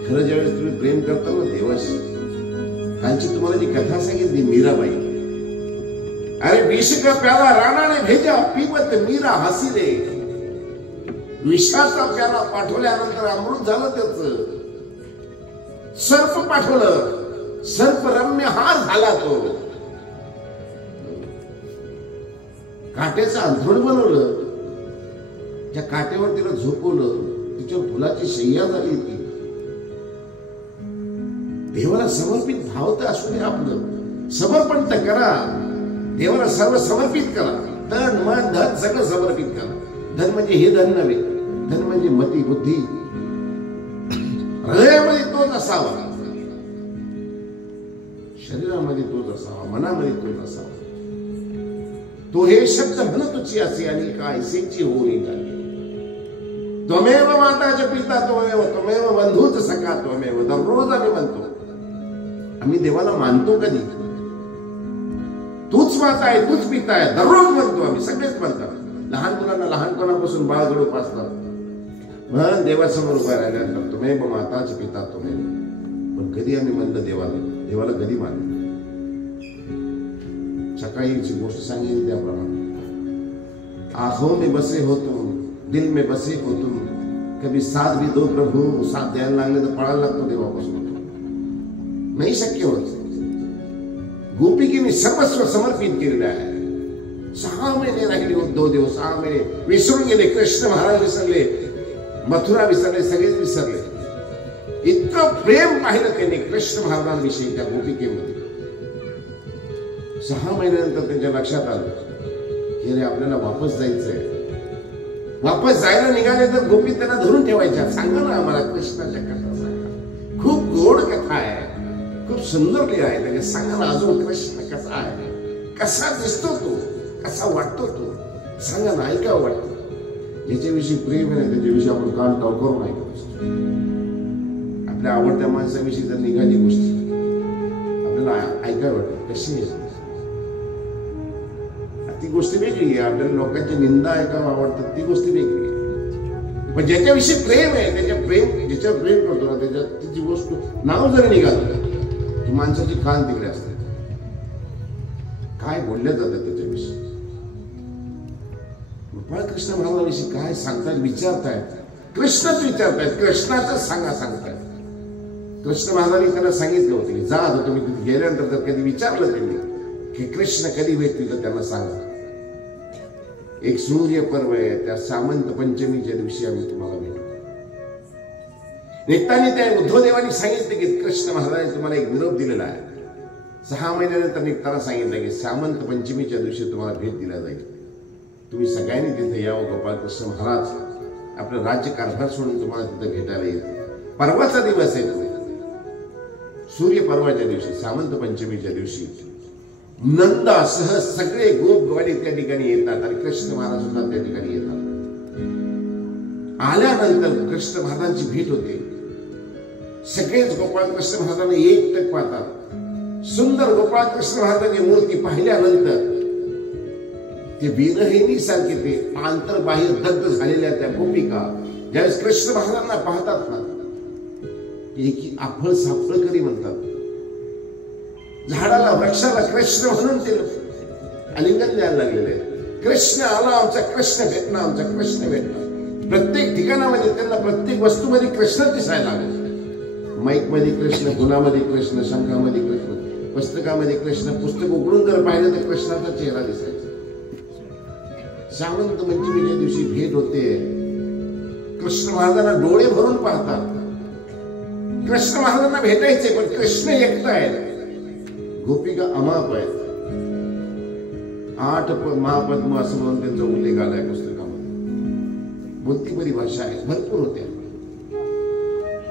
खरं ज्यावेळेस तुम्ही प्रेम करता ना देवाशी, कालची तुम्हाला जी कथा सांगितली मीराबाई, अरे विष का प्याला राणा ने भेजा, पीवत मीरा हसी रे. विषाचा प्याला पाठवल्यानंतर अमृत झालं त्याचं. सर्प पाठवलं, सर्परम्य हार झाला तो. काट्याचं अंथरूण बनवलं, त्या काट्यावर तिला झोपवलं, तिच्या फुलाची शय्या झाली. ती देवाला समर्पित भाव तर असू दे, आपलं समर्पण तर करा. देवाला सर्व समर्पित करा, तन मन धन सगळं समर्पित करा. धन म्हणजे हे धन नव्हे, धन म्हणजे मती बुद्धी, हृदयामध्ये तोच असावा. शरीरामध्ये तोच असावा, मनामध्ये तोच असावा. तो हे शब्द म्हणतोची असे आणि कायसेची होऊन निघाली. त्वमेव माताचे पिता त्वमेव बंधूच सखा त्वमेव. दररोज आम्ही म्हणतो. आम्ही देवाला मानतो कधी? तूच माता आहे, तूच पिता आहे, दररोज म्हणतो आम्ही, सगळेच म्हणतात. लहान मुलांना लहानपणापासून बाळगडू पासतात म्हणून देवासमोर उभा राहिल्यानंतर त्वमेव माताचे पिता त्वमेव. पण कधी आम्ही म्हणलं देवाला कधी मानलं? सकाळीची गोष्ट सांगितली त्याप्रमाणे. आंखों में बसे हो तुम, दिल में बसे हो तुम, कभी साथ भी दो प्रभू. साथ द्यायला लागले तर पळायला लागतो देवापासून. नाही शक्य होत. गोपिकेने सर्वस्व समर्पित केलेलं आहे. 6 महिने राहिली उद्धव देव, 6 महिने विसरून गेले. कृष्ण महाराज विसरले, मथुरा विसरले, सगळेच विसरले. इतकं प्रेम पाहिलं त्यांनी कृष्ण महाराजांविषयी त्या गोपिकेमध्ये. 6 महिन्यानंतर त्यांच्या लक्षात आलं की अरे आपल्याला वापस जायचंय. वापस जायला निघाले तर गोपी त्यांना धरून ठेवायच्या. सांगा ना आम्हाला कृष्णाच्या कथा सांगा. खूप गोड कथा आहे, खूप सुंदर लीला आहे. त्याने सांगा ना अजून कृष्ण कसा आहे, कसा दिसतो तो, कसा वाटतो तो, सांगा ना, ऐकावं वाटतं. ज्याच्याविषयी प्रेम आहे त्याच्याविषयी आपण कान टवकरून ऐकत असतो. आपल्या आवडत्या माणसाविषयी जर निघाली गोष्ट आपल्याला ऐकावं वाटतं. कशी आहे ती गोष्ट वेगळी आहे. आपल्याला लोकांची निंदा ऐकावं आवडतं ती गोष्ट वेगळी आहे. पण ज्याच्याविषयी प्रेम आहे ज्याच्यावर प्रेम करतो ना त्याच्यात तिची गोष्ट नाव जरी निघालं की माणसाची कान तिकडे असते. काय बोलल्या जातात त्याच्याविषयी. बाळकृष्ण महाराजांविषयी काय सांगतायत, विचारतायत. कृष्णच विचारतायत, कृष्णाच सांगतायत. कृष्ण महाराजांनी त्यांना सांगितलं होतं की जा तुम्ही तिथे गेल्यानंतर जर कधी विचारलं त्यांनी की कृष्ण कधी भेटतील तर त्यांना सांगा. एक सूर्य पर्व आहे, त्या सामंत पंचमीच्या दिवशी आम्ही तुम्हाला भेटू. निघताना त्या उद्धवदेवांनी सांगितले की कृष्ण महाराजांनी तुम्हाला एक निरोप दिलेला आहे. 6 महिन्यानंतर निघताना सांगितलं की सामंत पंचमीच्या दिवशी तुम्हाला भेट दिला जाईल. तुम्ही सगळ्यांनी तिथे यावं. गोपाळकृष्ण महाराज आपलं राज्य कारभार सोडून तुम्हाला तिथे भेटायला येतील. पर्वाचा दिवस आहे तो, सूर्य पर्वाच्या दिवशी, सामंत पंचमीच्या दिवशी नंदासह सगळे गोपवाले त्या ठिकाणी येतात आणि कृष्ण महाराज सुद्धा त्या ठिकाणी येतात. आल्यानंतर कृष्ण महाराजांची भेट होते. सगळेच गोपाळकृष्ण महाराजांना एकटक पाहतात. सुंदर गोपाळकृष्ण महाराजांची मूर्ती पाहिल्यानंतर ते विरहिणी सारखे ते आंतरबाह्य दग्ध झालेल्या त्या गोपिका ज्यावेळेस कृष्ण महाराजांना पाहतात ना, एकी आफळ सापळकरी म्हणतात. झाडाला वृक्षाला कृष्ण म्हणून ते आलिंगन द्यायला लागलेले. कृष्ण आला, आमचा कृष्ण भेटला, आमचा कृष्ण भेटला. प्रत्येक ठिकाणामध्ये त्यांना प्रत्येक वस्तूमध्ये कृष्ण दिसायला लागले. माईक मध्ये कृष्ण, गुणामध्ये कृष्ण, शंखामध्ये कृष्ण, पुस्तकामध्ये कृष्ण. पुस्तक उघडून जर पाहिलं तर कृष्णाचा चेहरा दिसायचा. सामंत पंचमीच्या दिवशी भेट होते. कृष्ण महाराजांना डोळे भरून पाहतात. कृष्ण महाराजांना भेटायचे पण कृष्ण एकटा आहे. गोपिका अमाप आहेत. 8 महापद्म असं म्हणून त्यांचा उल्लेख आलाय पुस्तकामध्ये. बुद्धिपरी भाषा आहे, भरपूर होत्या.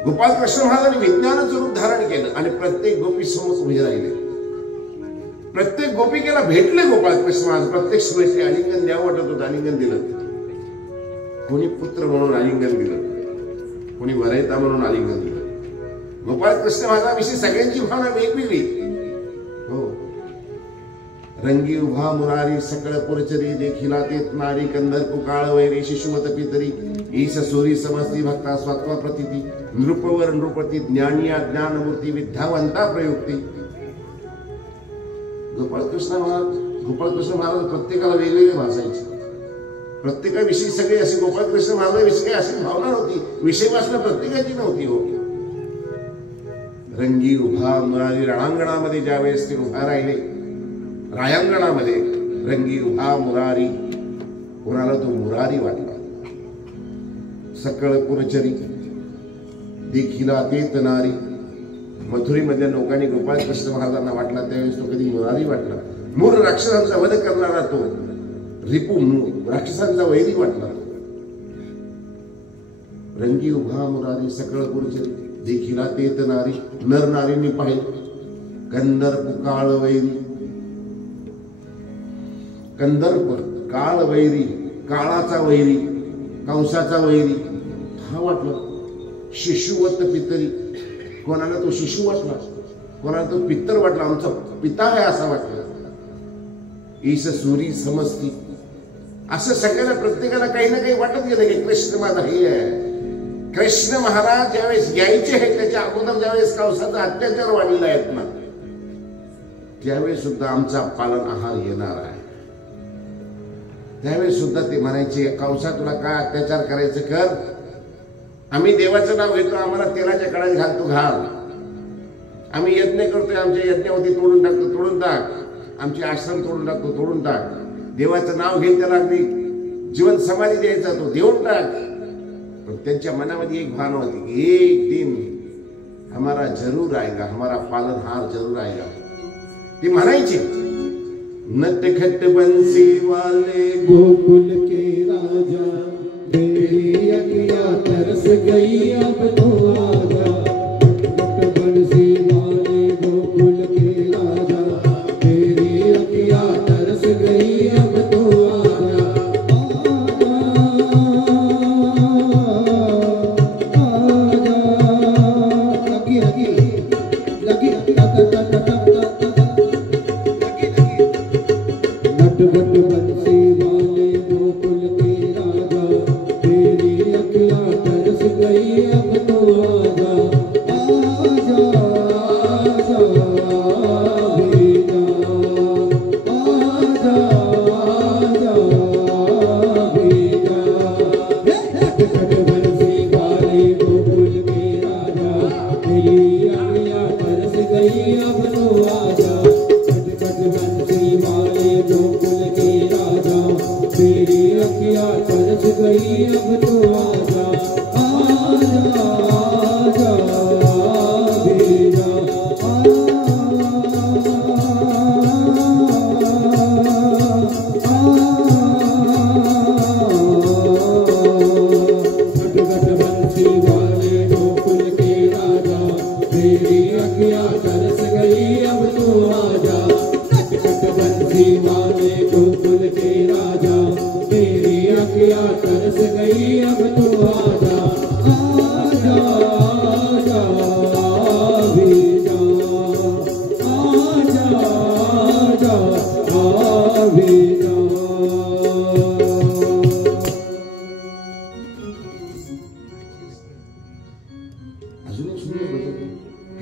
गोपाळकृष्ण महाराजांनी विज्ञानाचं रूप धारण केलं आणि प्रत्येक गोपी समोर उभे राहिले. प्रत्येक गोपिकेला भेटले गोपाळकृष्ण महाराज. प्रत्येक भेटले. आलिंगन द्यावं वाटत होतं, आलिंगन दिलं. कोणी पुत्र म्हणून आलिंगन दिलं, कोणी वरयता म्हणून आलिंगन दिलं. गोपाळकृष्ण महाराजांविषयी सगळ्यांची भावना वेगवेगळी. हो. रंगी उभा मुरारी सकळ पुरचरी देखिला तेत नारी कंदर पुकाळ वैरी शिशुमत पितरी ईश सूरी समस्ती भक्ता स्वत्वा प्रतिती नृपवर नृपती ज्ञानिया ज्ञानमूर्ती विद्यावंता प्रयुक्ती. गोपाळकृष्ण महाराज प्रत्येकाला वेगवेगळे भासायचे. प्रत्येकाविषयी सगळे असे गोपाळकृष्ण महाराजांविषयी काही अशी भावना नव्हती. विषय वाचणं प्रत्येकाची नव्हती. हो. रंगी उभा मुरारी रणांगणामध्ये ज्यावेळेस ते उभा राहिले, रायांगणामध्ये रंगी उभा मुरारी, कोणाला तो मुरारी वाटला. सकळ पुरचरी देखिला तेत नारी. मथुरीमधल्या लोकांनी गोपाळकृष्ण महाराजांना वाटला त्यावेळेस तो कधी मुरारी वाटला. मूर राक्षसांचा वध करणारा तो रिपू राक्षसांचा वैरी वाटला. रंगी उभा मुरारी सकळ पुरचरी देखिला तेत नारी. नर नारींनी पाहिलं. कंदर्प काळ वैरी, कंदर्प काळ वैरी, काळाचा वैरी, कंसाचा वैरी हा वाटला. शिशुवत पितरी, कोणाला तो शिशु वाटला, कोणाला तो पित्तर वाटला, आमचा पिता आहे असा वाटला. ईश सुरी समजती, असं सगळ्याला प्रत्येकाला काही ना काही वाटत गेलं की कृष्ण माझा हे आहे. कृष्ण महाराज ज्यावेळेस यायचे आहेत त्याच्या अगोदर ज्यावेळेस कंसाचा अत्याचार वाढलेला आहेत ना, त्यावेळेस सुद्धा आमचा पालन आहार येणार आहे. त्यावेळेस सुद्धा ते म्हणायचे कंसा तुला काय अत्याचार करायचं कर, आम्ही देवाचं नाव घेतो, आम्हाला तेलाच्या कडात घालतो घाल, आम्ही यज्ञ करतोय, आमच्या यज्ञावती तोडून टाकतो तोडून टाक, आमचे आश्रम तोडून टाकतो तोडून टाक, देवाचं नाव घेऊन त्याला अगदी जीवन समाधी द्यायचा तो देऊन टाक. पण त्यांच्या मनामध्ये एक भावना होती की एक दिन हमारा जरूर आएगा, हमारा पालनहार जरूर आएगा. ते म्हणायचे नटखट बंसी वाले गोकुल के राजा, मेरी अखियाँ तरस गई अब तो आजा. नटखट बंसी वाले गोकुल के राजा, मेरी अखियाँ तरस गई अब तो आजा.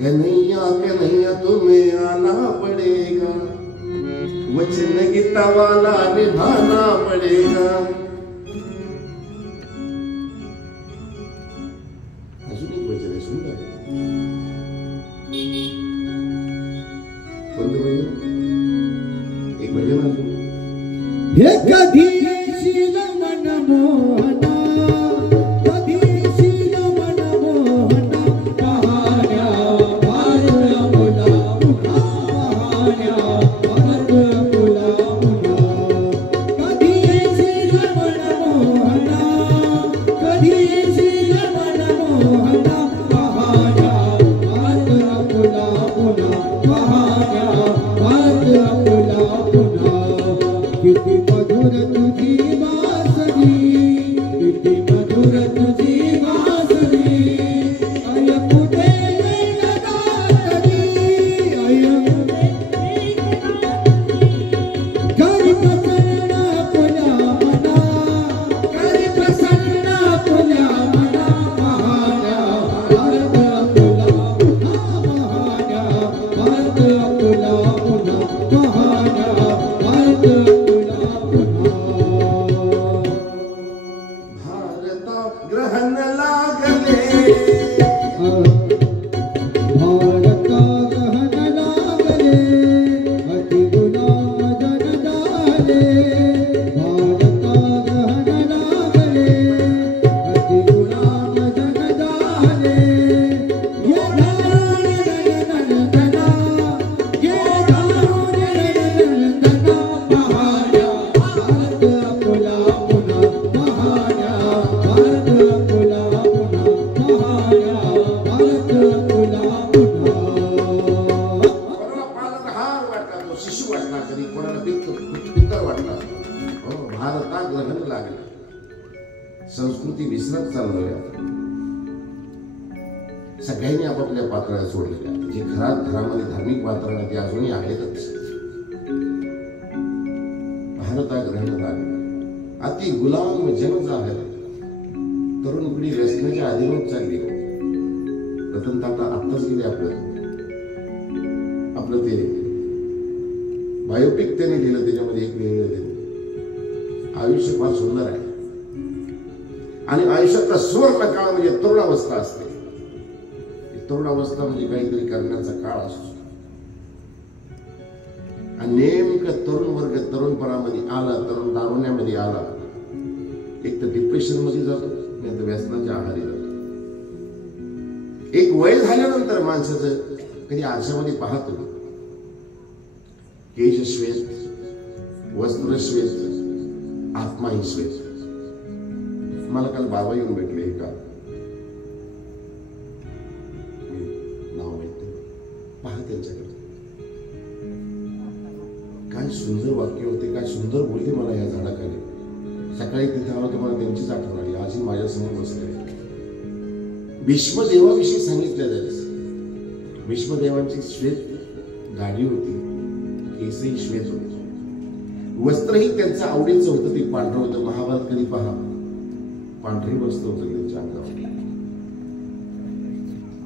कन्हैया कन्हैया तुम्हें आना पड़ेगा, वचन गीता वाला निभाना पड़ेगा. अजून एक वचन आहे सुंदर, कोणतं भजन? एक भजन अजून. हे कधी येशील मनमोहना, कधी येशील मनमोहना, पाहण्या भारत अपुला पुन्हा, पाहण्या भारत अपुला पुन्हा. कधी येशील मनमोहना, कधी येशील मनमोहना, पाहण्या भारत अपुला पुन्हा, पाहण्या भारत अपुला पुन्हा. किती मधुर तुझी वासनी, किती मधुर तुझी वासनी, ऐकू दे वेणुदातनी, ऐकू दे करी प्रसन्न आपल्या मना, करी प्रसन्न आपल्या मना, पाहण्या भारत अपुला पुन्हा, पाहण्या भारत अपुला पुन्हा, पाहण्या भारत अपुला पुन्हा. भारता ग्रहण लागले, भारता गहन लागले, अति गुलाम जन झाले. भारता गहन लागले, अति गुलाम जन झाले. ये धावून नंदना, ये धावून नंदना, पाहण्या भारत अपुला पुन्हा, पाहण्या भारत अपुला पुन्हा, पाहण्या ती विसरत चाललोय. सगळ्यांनी आपापल्या पातळ्या सोडलेल्या. जे घरामध्ये धार्मिक वातावरण ते अजूनही आहेतच. भारता ग्रहण अति गुलाम जन आहे. तरुण पिढी व्यसनाच्या अधीन होत चालली. रतन टाटा आत्ताच गेले. आपलं ते बायोपिक त्यांनी लिहिलं, त्याच्यामध्ये एक लिहिलं आयुष्य फार सुंदर आहे आणि आयुष्यातला सुवर्ण काळ म्हणजे तरुणावस्था असते. तरुणावस्था म्हणजे काहीतरी करण्याचा काळ असतो. आणि नेमकं तरुण वर्ग तरुणपणामध्ये आला, तरुण तारुण्यामध्ये आला, एक तर डिप्रेशन मध्ये जातो, नाही तर व्यसनाच्या आहारी जातो. एक वय झाल्यानंतर माणसाचं कधी आरशामध्ये पाहतो, केश श्वेत, वस्त्र श्वेत, आत्माही श्वेत. मला काल बाबा येऊन भेटले. का नाव माहिती, पहा त्यांच्याकडे काय सुंदर वाक्य होते, काय सुंदर बोलले मला या झाडाखाली. सकाळी तिथे आलो तर मला त्यांचीच आठवण आली. आजही माझ्या समोर बसले. भीष्मदेवाविषयी सांगितलं जायचं. भीष्मदेवांची श्वेत गाडी होती, केसही श्वेत होते, वस्त्रही त्यांचं आवडीचं होतं, ते पांढरं होतं. महाभारत कधी पहा, पांढरी वस्त्र होतं त्यांच्या अंगावर.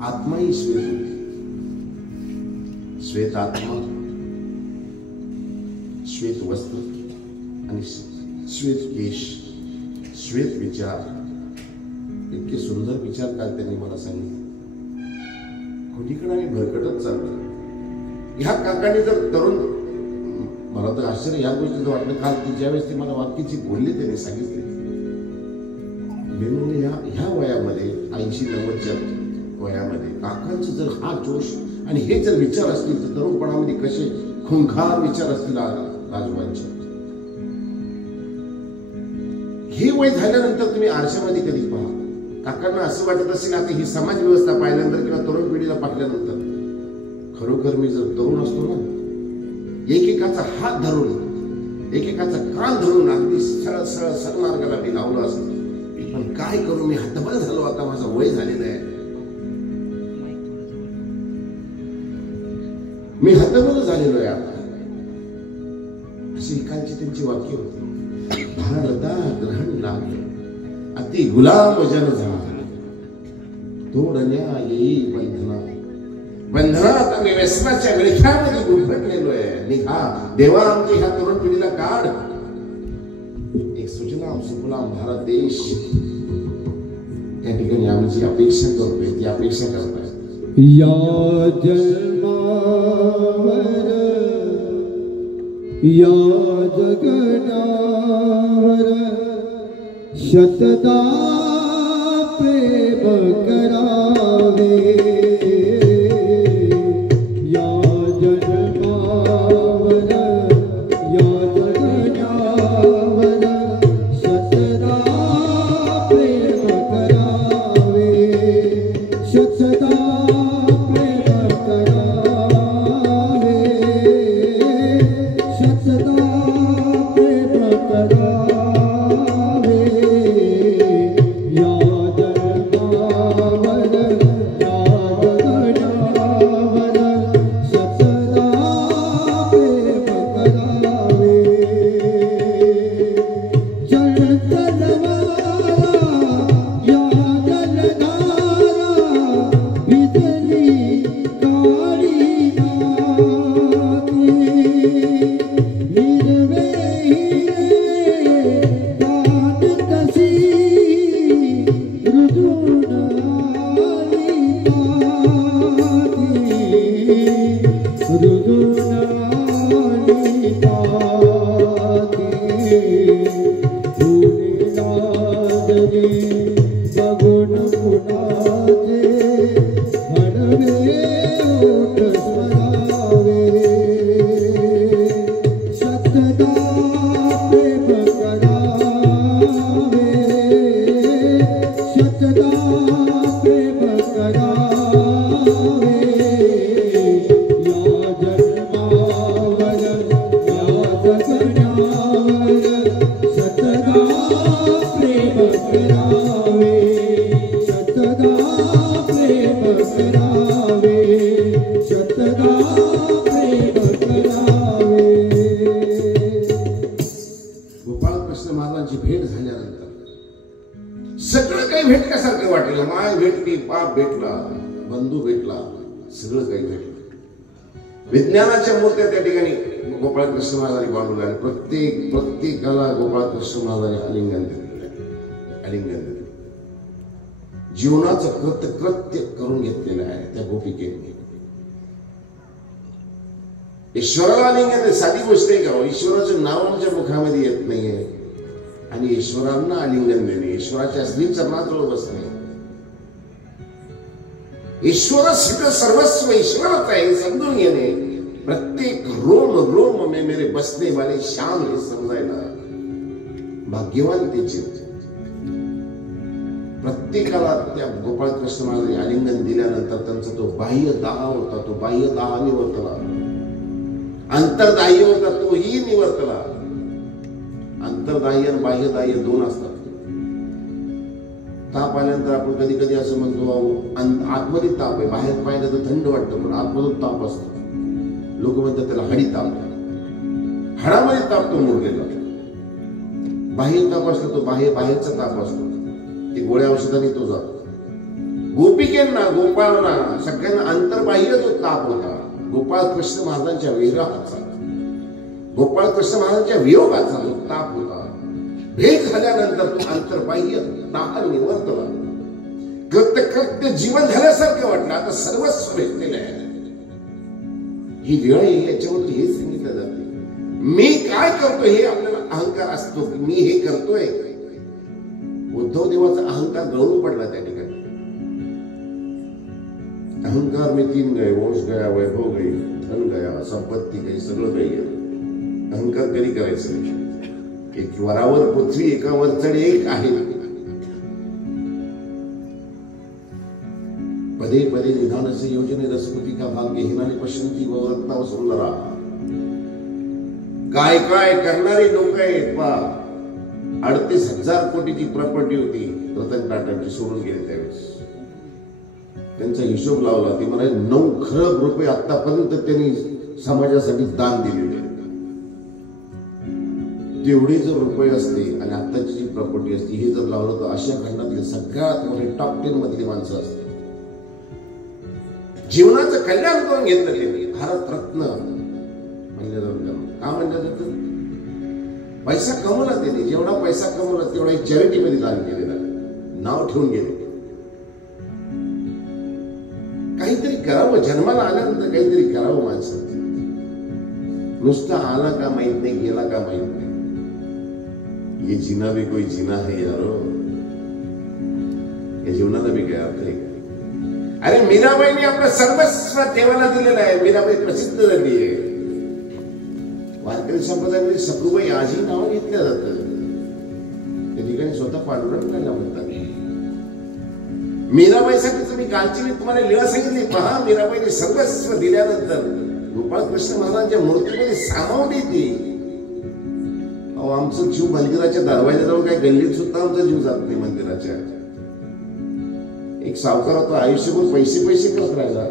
आत्माही श्वेत होती. श्वेत आत्मा, श्वेत वस्त्र आणि श्वेत केश, श्वेत विचार. इतके सुंदर विचार काल त्यांनी मला सांगितले. कुठीकडे आम्ही भरकटत चाललो. ह्या काकांनी जर तरुण, मला तर आश्चर्य या गोष्टीचं वाटलं काल ती ज्यावेळेस ते मला वाक्याची बोलले, त्यांनी सांगितले, मी म्हणजे ह्या वयामध्ये 80-90च्या वयामध्ये काकांचं जर हा जोश आणि हे जर विचार असतील तर तरुणपणामध्ये कसे खुंखार विचार असतील राजवांचे. हे वय झाल्यानंतर तुम्ही आरशामध्ये कधी पहा, काकांना असं वाटत असेल आता ही समाज व्यवस्था पाहिल्यानंतर किंवा तरुण पिढीला पाहिल्यानंतर, खरोखर मी जर तरुण असतो ना, एकेकाचा हात धरून, एकेकाचा कान धरून अगदी सरळ सरळ सन्मार्गाला मी लावलं असत. पण काय करू, मी हतबल झालो. आता माझं वय झालेलं आहे, मी हतबल झालेलो आहे आता. अशी एकांची त्यांची वाक्य होती. भारता ग्रहण लागले अति गुलाम जन झाला, तोडण्या येई बंधना. बंधनात आणि व्यसनाच्या विळख्यामध्ये गुंफलेलो आहे. निघा देवा आमच्या ह्या तरुण पिढीला काढ. एक सुजलाम सुफलाम भारत देश या ठिकाणी आम्ही जी अपेक्षा करतोय ती अपेक्षा करताय. या जन्मावर या जगनावर शतदा प्रेम करावे. सतदा प्रेम करा सगळं काही भेटल्यासारखं वाटलं. माय भेटली, बाप भेटला, बंधू भेटला, सगळं काही भेटलं. विज्ञानाच्या मूर्त्या त्या ठिकाणी गोपाळकृष्ण महाराजांनी बांधल्या आणि प्रत्येकाला गोपाळकृष्ण महाराजांनी आलिंगन दिले. जीवनाचं कृत्य करून घेतलेलं आहे त्या गोपिकेने. ईश्वराला आलिंगन साधी गोष्ट आहे का? ईश्वराचं नाव आमच्या मुखामध्ये येत नाहीये आणि ईश्वरांना आलिंगन देणे, ईश्वराच्या असली चरणाजवळ बसणे. ईश्वर सगळं सर्वस्व ईश्वरच आहे समजून घेणे. प्रत्येक रोम रोम में मेरे बसने वाले श्याम हे समजायला भाग्यवान त्याचे. प्रत्येकाला त्या गोपाळकृष्ण महाराजांनी आलिंगन दिल्यानंतर त्यांचा तो बाह्य दाह होता, तो बाह्य दाह निवर्तला. अंतर्दाह्य होता तोही निवर्तला. अंतर्दाह्य आणि बाह्यदाह्य दोन असतात. ताप आल्यानंतर आपण कधी कधी असं म्हणतो आतमध्ये ताप आहे, बाहेर पाहिलं तर थंड वाटतं पण आतमधून ताप असतो. लोक म्हणतात त्याला हडी ताप. हाडामध्ये ताप तो मोडलेला. बाह्य ताप असतो तो बाहेरचा ताप असतो, ते गोळ्या औषधाने तो जातो. गोपिकेंना गोपाळांना सगळ्यांना अंतर्बाह्य जो ताप होता गोपाळकृष्ण महाराजांच्या विरहाचा, गोपाळकृष्ण महाराजांच्या वियोगाचा जो ताप होता, भेट झाल्यानंतर तो अंतर्बाह्य दाह निवर्तला. कृत्य जीवन झाल्यासारखं वाटलं. आता सर्वस्व भेटलेलं आहे. ही वेळ याच्यावरती हे सांगितलं जाते. मी काय करतोय हे आपल्याला अहंकार असतो की मी हे करतोय. उद्धव देवाचा अहंकार गळून पडला त्या ठिकाणी. अहंकार में 3 गए, वंश गया, वैभव गई, धन गया, संपत्ती गई, सगळं काही गेलं. अहंकार कधी करायचं नाही. एक वरावर पृथ्वी, एकावर चढ एक आहे. पदे पदे निधानस्य योजने रसपती का भाग्य हिनाने पश्यंती व रत्नाव सुंदरा. काय काय करणारे लोक आहेत पा. 38,000 कोटीची प्रॉपर्टी होती रतन टाटांची, सोडून गेले त्यावेळेस. त्यांचा हिशोब लावला. ते म्हणाले 9 खरब रुपये आतापर्यंत त्यांनी समाजासाठी दान दिलेले. तेवढे जर रुपये असते आणि आताची जी प्रॉपर्टी असते हे जर लावलं तर अशा खंडातले सगळ्यात मोठे टॉप 10 मधली माणसं असते. जीवनाचं कल्याण करून घेतलं त्यांनी. भारतरत्न म्हणलं जातं. का म्हणलं जातं? पैसा कमवला त्याने. जेवढा पैसा कमवला तेवढा चॅरिटीमध्ये दान केलेला, नाव ठेवून गेले. काहीतरी करावं. जन्माला आल्यानंतर काहीतरी करावं माणसाने. नुसता आला का माहित नाही, गेला का माहित नाही. ये जीना भी कोई जीना है यारो. या जीवनाला भी काय अर्थ आहे? अरे मीराबाईने आपलं सर्वस्व देवाला दिलेलं आहे. मीराबाई प्रसिद्ध झाली आहे. वारकरी संप्रदायामध्ये सखूबाई आजही नाव घेतलं जातं. त्या ठिकाणी स्वतः पांडुरंगाला म्हणतात. मीराबाईसाठी तुम्ही कालची मी तुम्हाला लीळा सांगितली पहा. मीराबाईने सर्वस्व दिल्यानंतर गोपाळकृष्ण महाराजांच्या मूर्तीमध्ये सामावली ती. अहो आमचं जीव मंदिराच्या दरवाजाजवळ काय गल्लीत सुद्धा आमचा जीव जात नाही मंदिराच्या. एक सावकार होता, आयुष्यभर पैसे करत राहिला.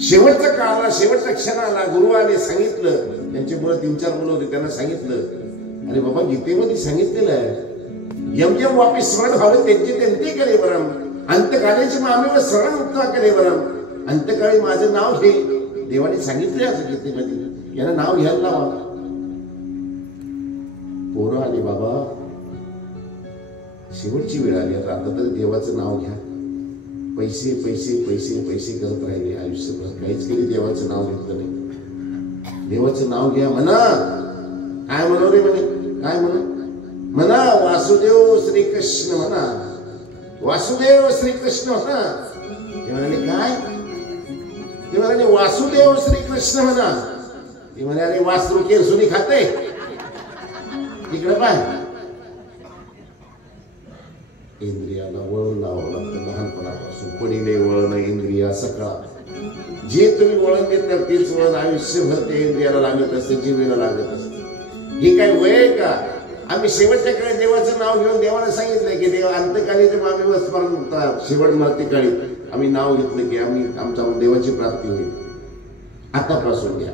शेवटचा काळ आला, शेवटचा क्षण आला. गुरु आले, सांगितलं. त्यांची मुलं 3-4 मुलं होती. त्यांना सांगितलं, अरे बाबा गीतेमध्ये सांगितलेलं आहे यम यम वापिस स्मरण व्हावे त्यांचे करे बरं. अंतकाळाची मामेवर स्मरण उत्तर करे बरं. अंतकाळी माझं नाव घे. देवाने सांगितले असं गीतेमध्ये, यांना नाव घ्यायला लावा. पोरं आली, बाबा शेवटची वेळ आली, आता तरी देवाचं नाव घ्या. पैसे पैसे पैसे पैसे करत राहिले आयुष्यभर. काहीच केली देवाचं नाव घेतलं नाही. देवाचं नाव घ्या म्हणा. काय म्हणू रे म्हणे? काय म्हणू म्हणा? वासुदेव श्रीकृष्ण म्हणा. वासुदेव श्रीकृष्ण म्हणा. ते म्हणाले काय? ते म्हणाले वासुदेव श्रीकृष्ण म्हणा. ते म्हणाले वासरू केरसुनी खाते. इकडे पाय. इंद्रियाला वळण लावावं लागतं लहानपणापासून. पडीने वळण, इंद्रिया सकाळ. जे तुम्ही वळण देतात तेच वळण आयुष्यभर ते इंद्रियाला लागत असते, जीवेला लागत असते. हे काय वय आहे का? आम्ही शेवटच्या काळी देवाचं नाव घेऊन देवाला सांगितलंय की देव अंतकाळीचे मामेवर स्मरण होता. शेवट मरते काळी आम्ही नाव घेतलं की आम्ही आमच्या देवाची प्राप्ती होईल. आतापासून घ्या.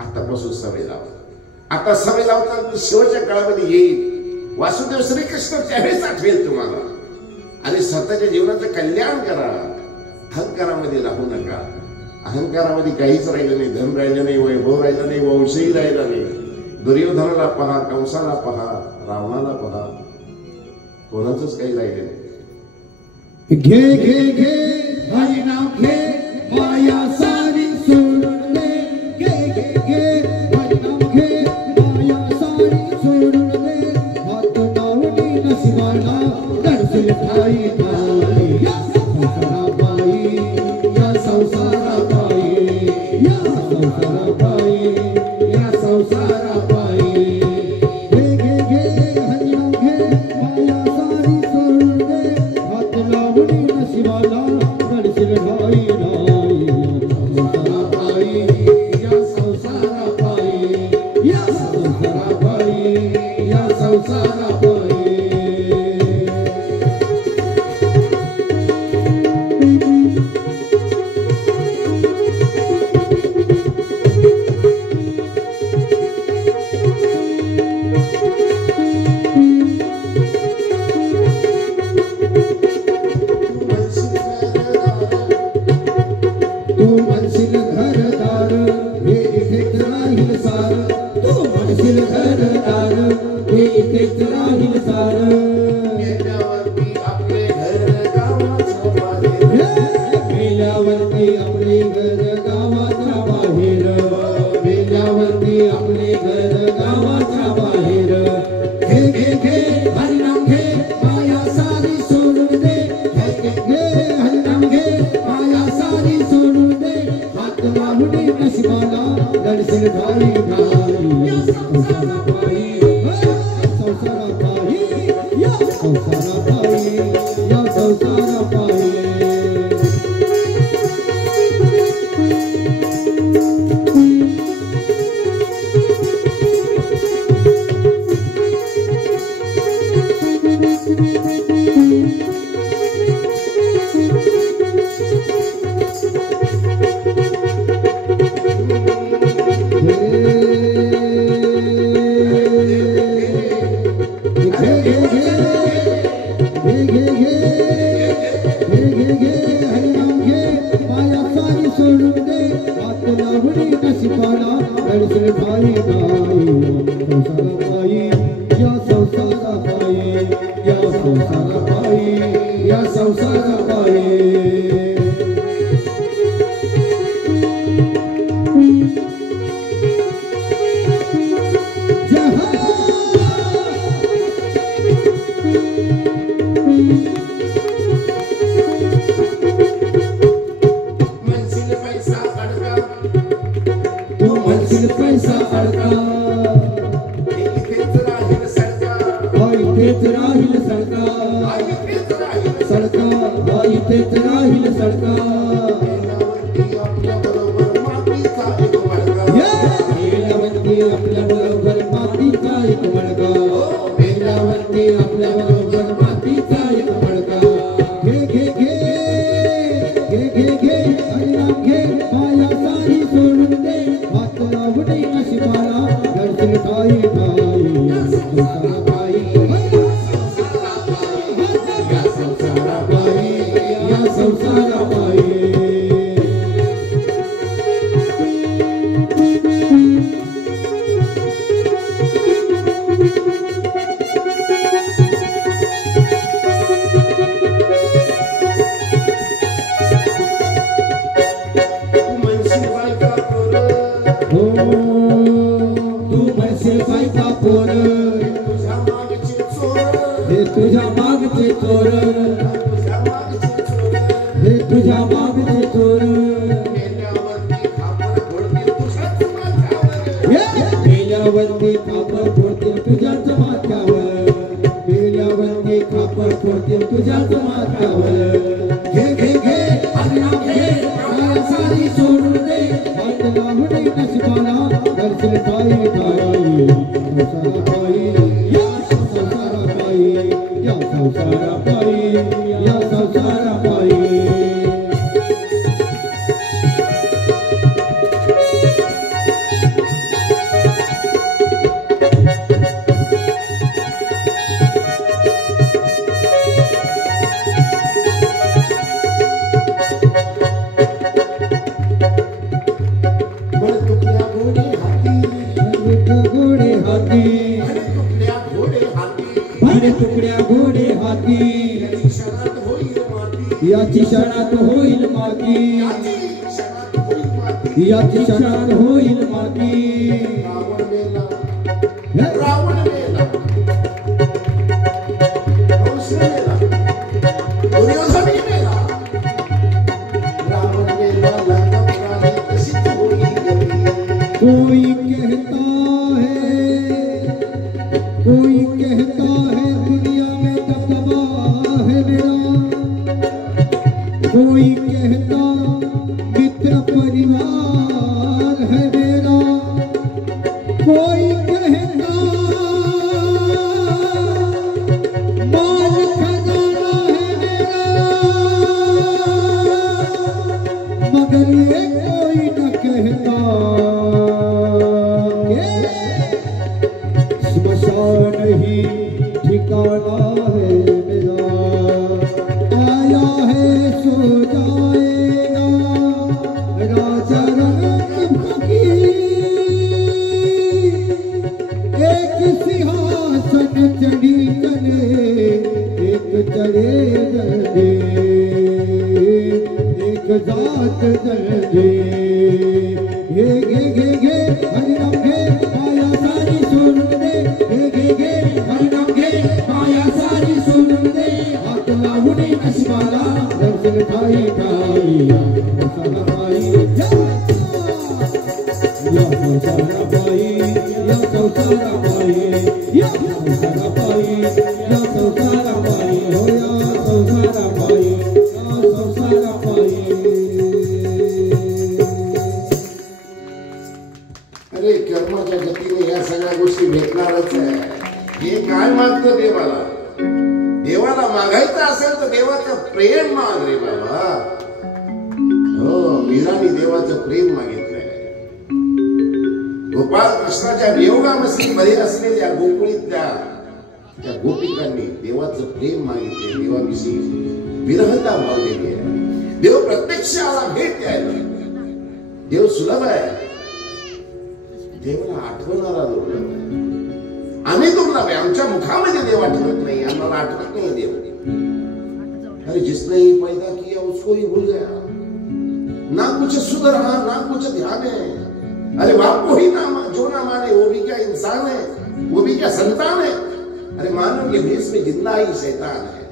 आतापासून सवय लावा. आता सवय लावता शेवटच्या काळामध्ये येईल. वासुदेव श्रीकृष्ण त्यावेळेस आठवेल तुम्हाला. आणि स्वतःच्या जीवनाचं कल्याण करा. अहंकारामध्ये राहू नका. अहंकारामध्ये काहीच राहिलं नाही. धन राहिलं नाही, वैभव राहिलं नाही, वंशही राहिला नाही. दुर्योधनाला पहा, कंसाला पहा, रावणाला पहा, कोणाचंच काही राहिलं नाही. घे घे घे हरी नाम घे, माया सारी सोडून दे. घे घे घे हरी नाम घे, माया सारी सोडून दे. हात लावणी नशिबाला दर्शन ठाई ठाई. या संसाराबाई, या संसाराबाई, या संसाराबाई, या संसाराबाई. घे घे घे हरी नाम घे, माया सारी सोडून दे. हात लावणी नशिबाला दर्शन ठाई ठाई. या संसाराबाई, या संसाराबाई, या संसाराबाई. तू म्हणशील घरदार हे इथेच राहील सार. तू म्हणशील घरदार हे इथेच राहील सार. गेल्यावरती आपले घर गावाचं बाहेर. मेल्यावरती आपले घर गावाच्या बाहेर. मेल्यावरती आपले घर गावाच्या बाहेर. घे घे घे हरिनाम घे, माया सारी सोडून दे. घे घे घे हरिनाम घे, माया सारी सोडून दे. हात लावणी नशिबाला दर्शन ठाई ठाई. या संसाराबाई, संसाराबाई, या संसाराबाई, या संसाराबाई. पैसा अडका इथेच राहील सडका. इथेच राहील सडका. सडका इथेच राहील सडका. मेल्यावरती आपल्या बरोबर मातीचा एक मडका. मेल्यावरती आपल्या बरोबर मातीचा एक मडका. घे घे घे घे घे घे हरिनाम घे, माया सारी सोडून दे. हात लावणी नशिबाला दर्शन ठाई ठाई. या संसाराबाई, या संसाराबाई, या संसाराबाई. तू म्हणशील बायका पोर, हे तुझ्या मागचे चोर. हे तुझ्या मागचे चोर. मेल्यावरती खापर फोडतील तुझ्याच माथ्यावर. मेल्यावरती खापर फोडतील तुझ्याच माथ्यावर. घे घे घे हरिनाम घे, माया सारी सोडून दे. हात लावणी नशिबाला दर्शन ठाई ठाई. संसाराबाई, या संसाराबाई, या संसाराबाई, या संसाराबाई. याची क्षणात होईल माती, याची क्षणात होईल माती. रावण मेला, कंस मेला, दुर्योधन मेला, रावण मेला, लंका प्राणी तशीच होईल गती. कोई कहता है दुनिया में दबदबा है मेरा, कोई कहता मित्र परिवार है मेरा, कोई कहता माल खजाना है मेरा, मगर ये कोई न कहता स्मशान ही ठिकाना है मेरा. आया है सो जाएगा राजा रंग फकीर, एक सिंहासन चढ़ी चले, एक चढ़े जल्दे, एक जात जल्दे. गे गे गे गे हरिनाम गे माया सारी सुन दे, गे गे गे हरिनाम गे माया सारी सुन दे. हाथ लावणी नशिबाला दर्शन ठाई ठाई संसारा पाई, या संसारा पाई, या संसारा पाई, या संसारा पाई, या संसारा पाई, हो या संसारा पाई, या संसारा पाई. अरे कर्माच्या गतीने या सगळ्या गोष्टी भेटणारच आहे. हे काय मागतो देवाला? देवाला मागायचं असेल तर देवाचं प्रेम माग रे बाबा. हो, मीराने देवाचं प्रेम मागितलंय. गोपाळ कृष्णाच्या वियोगामध्ये असलेल्या गोकुळीतल्या त्या गोपिकांनी देवाचं प्रेम मागितले, देवाविषयी विरहता भावलेली आहे. देव प्रत्यक्ष आला, भेट द्यायला. देव सुलभ आहे, देवाला आठवणारा दुर्लभ आहे. आम्ही दुर्लभ आहे, आमच्या मुखामध्ये देव आठवत नाही, आम्हाला आठवत नहीं देव. अरे जिसने ही पैदा किया उसको ही भूल गया, ना कुछ सुध रहा ना कुछ ध्यान है. अरे बाप को ही ना जो ना माने वो भी क्या इंसान है, वो भी क्या संतान है. अरे मानव के भेष में जिंदा ही शैतान है.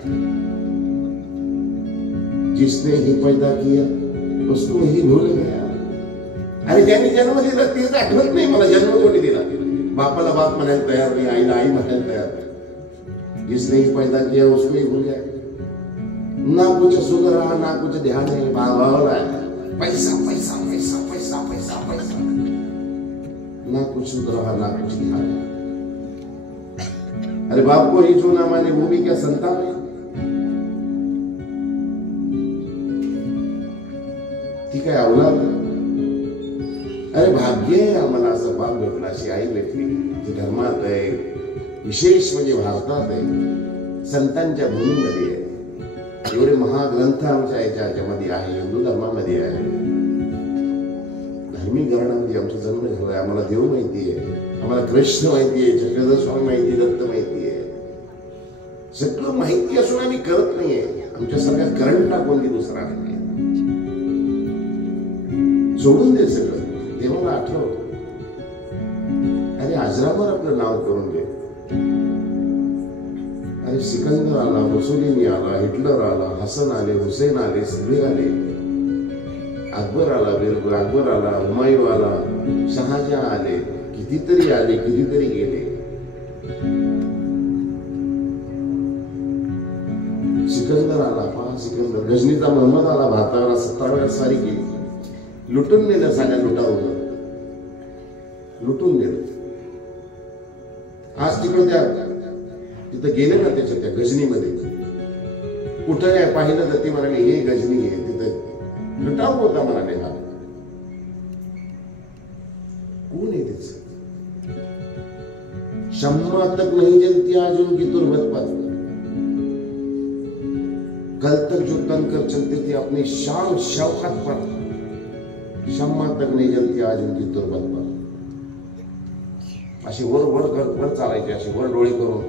जिसने ही पैदा किया उसको ही भूल गया. अरे ज्यांनी जन्म दिला तेच आठवत नाही मला जन्म कोणी दिला. बापाला बाप म्हणायला तयार नाही, आईला आई म्हणायला तयार नाही. जिसने ही पैदा किया उसको ही भूल गया. ना कुछ सुध रहा ना कुछ ध्यान है. भावला पैसा पैसा पैसा पैसा पैसा पैसा, ना कुछ सुध रहा ना कुछ ध्यान है. अरे बाप को ही जो ना माने वो भी क्या संतान है. ठीक आहे अवलाद. अरे भाग्य आहे आम्हाला असं बाप भेटला, अशी आई भेटली जी धर्मात आहे. विशेष म्हणजे भारतात आहे, संतांच्या भूमीमध्ये आहे. एवढे महाग्रंथ आमच्या याच्यामध्ये आहे, हिंदू धर्मामध्ये आहे. धार्मिक घराण्यामध्ये आमचा जन्म झालाय. आम्हाला देव माहिती आहे, आम्हाला कृष्ण माहिती आहे, चक्रधर स्वामी माहिती, दत्त माहिती आहे. सगळं माहिती असून आम्ही करत नाहीये. आमच्यासारख्या करंट कोणती दुसरा नाही. सोडून दे सगळं, देवाला आठव. अरे अजरामर आपलं नाव करून घे. अरे सिकंदर आला, मुसोलिनी आला, हिटलर आला, हसन आले, हुसेन आले, सगळे आले. अकबर आला, बिरबल अकबर आला, हुमायूं आला, शहाजहां आले, कितीतरी आले, कितीतरी गेले. सिकंदर आला, पहा सिकंदर. गजनीचा मोहम्मद आला, भारतावर 17 वेळा स्वारी केली. लुटून नेलं, साऱ्या लुटावून लुटून नेलं. आज तिथं गेले ना त्या गजनीमध्ये, कुठं काय पाहिलं तर ते म्हणाले हे गजनी आहे. तिथं लुटाव होता म्हणाले. हा कोण आहे त्याच? शम्मा तक नहीं जलती आज उनकी तुरबत पर, कल तक जो तनकर चलते थे अपनी शान शौकत पर, शम्मा तक नहीं जलती आज उनकी तुरबत पर. अशी वर वर चालायची, अशी वर डोळे करून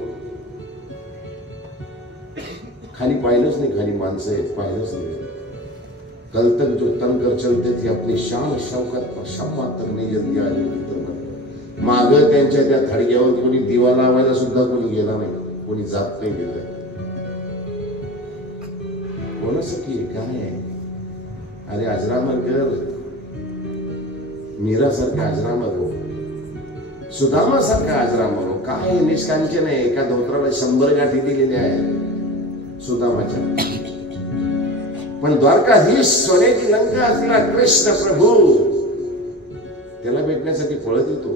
खाली पाहिलंच नाही, खाली माणसं आहेत पाहिलंच नाही. कल तक जो तनकर चलते थे अपनी शान शौकत पर शम्मा तक नहीं जल्दी आली होती तर माग त्यांच्या त्या थडग्यावर कोणी दिवा लावायला सुद्धा कोणी गेला नाही, कोणी जात नाही गेलं. कोणासाठी काय आहे? अरे अजरामर कर, मीरा सारखा अजरामर हो, सुदामा सारखा अजरामर हो. काय निष्कांचन आहे, एका धोत्राला 100 गाठी दिलेल्या आहेत सुदामाच्या. पण द्वारकाधीश सोन्याची लंका असलेला कृष्ण प्रभू त्याला भेटण्यासाठी पळत येतो.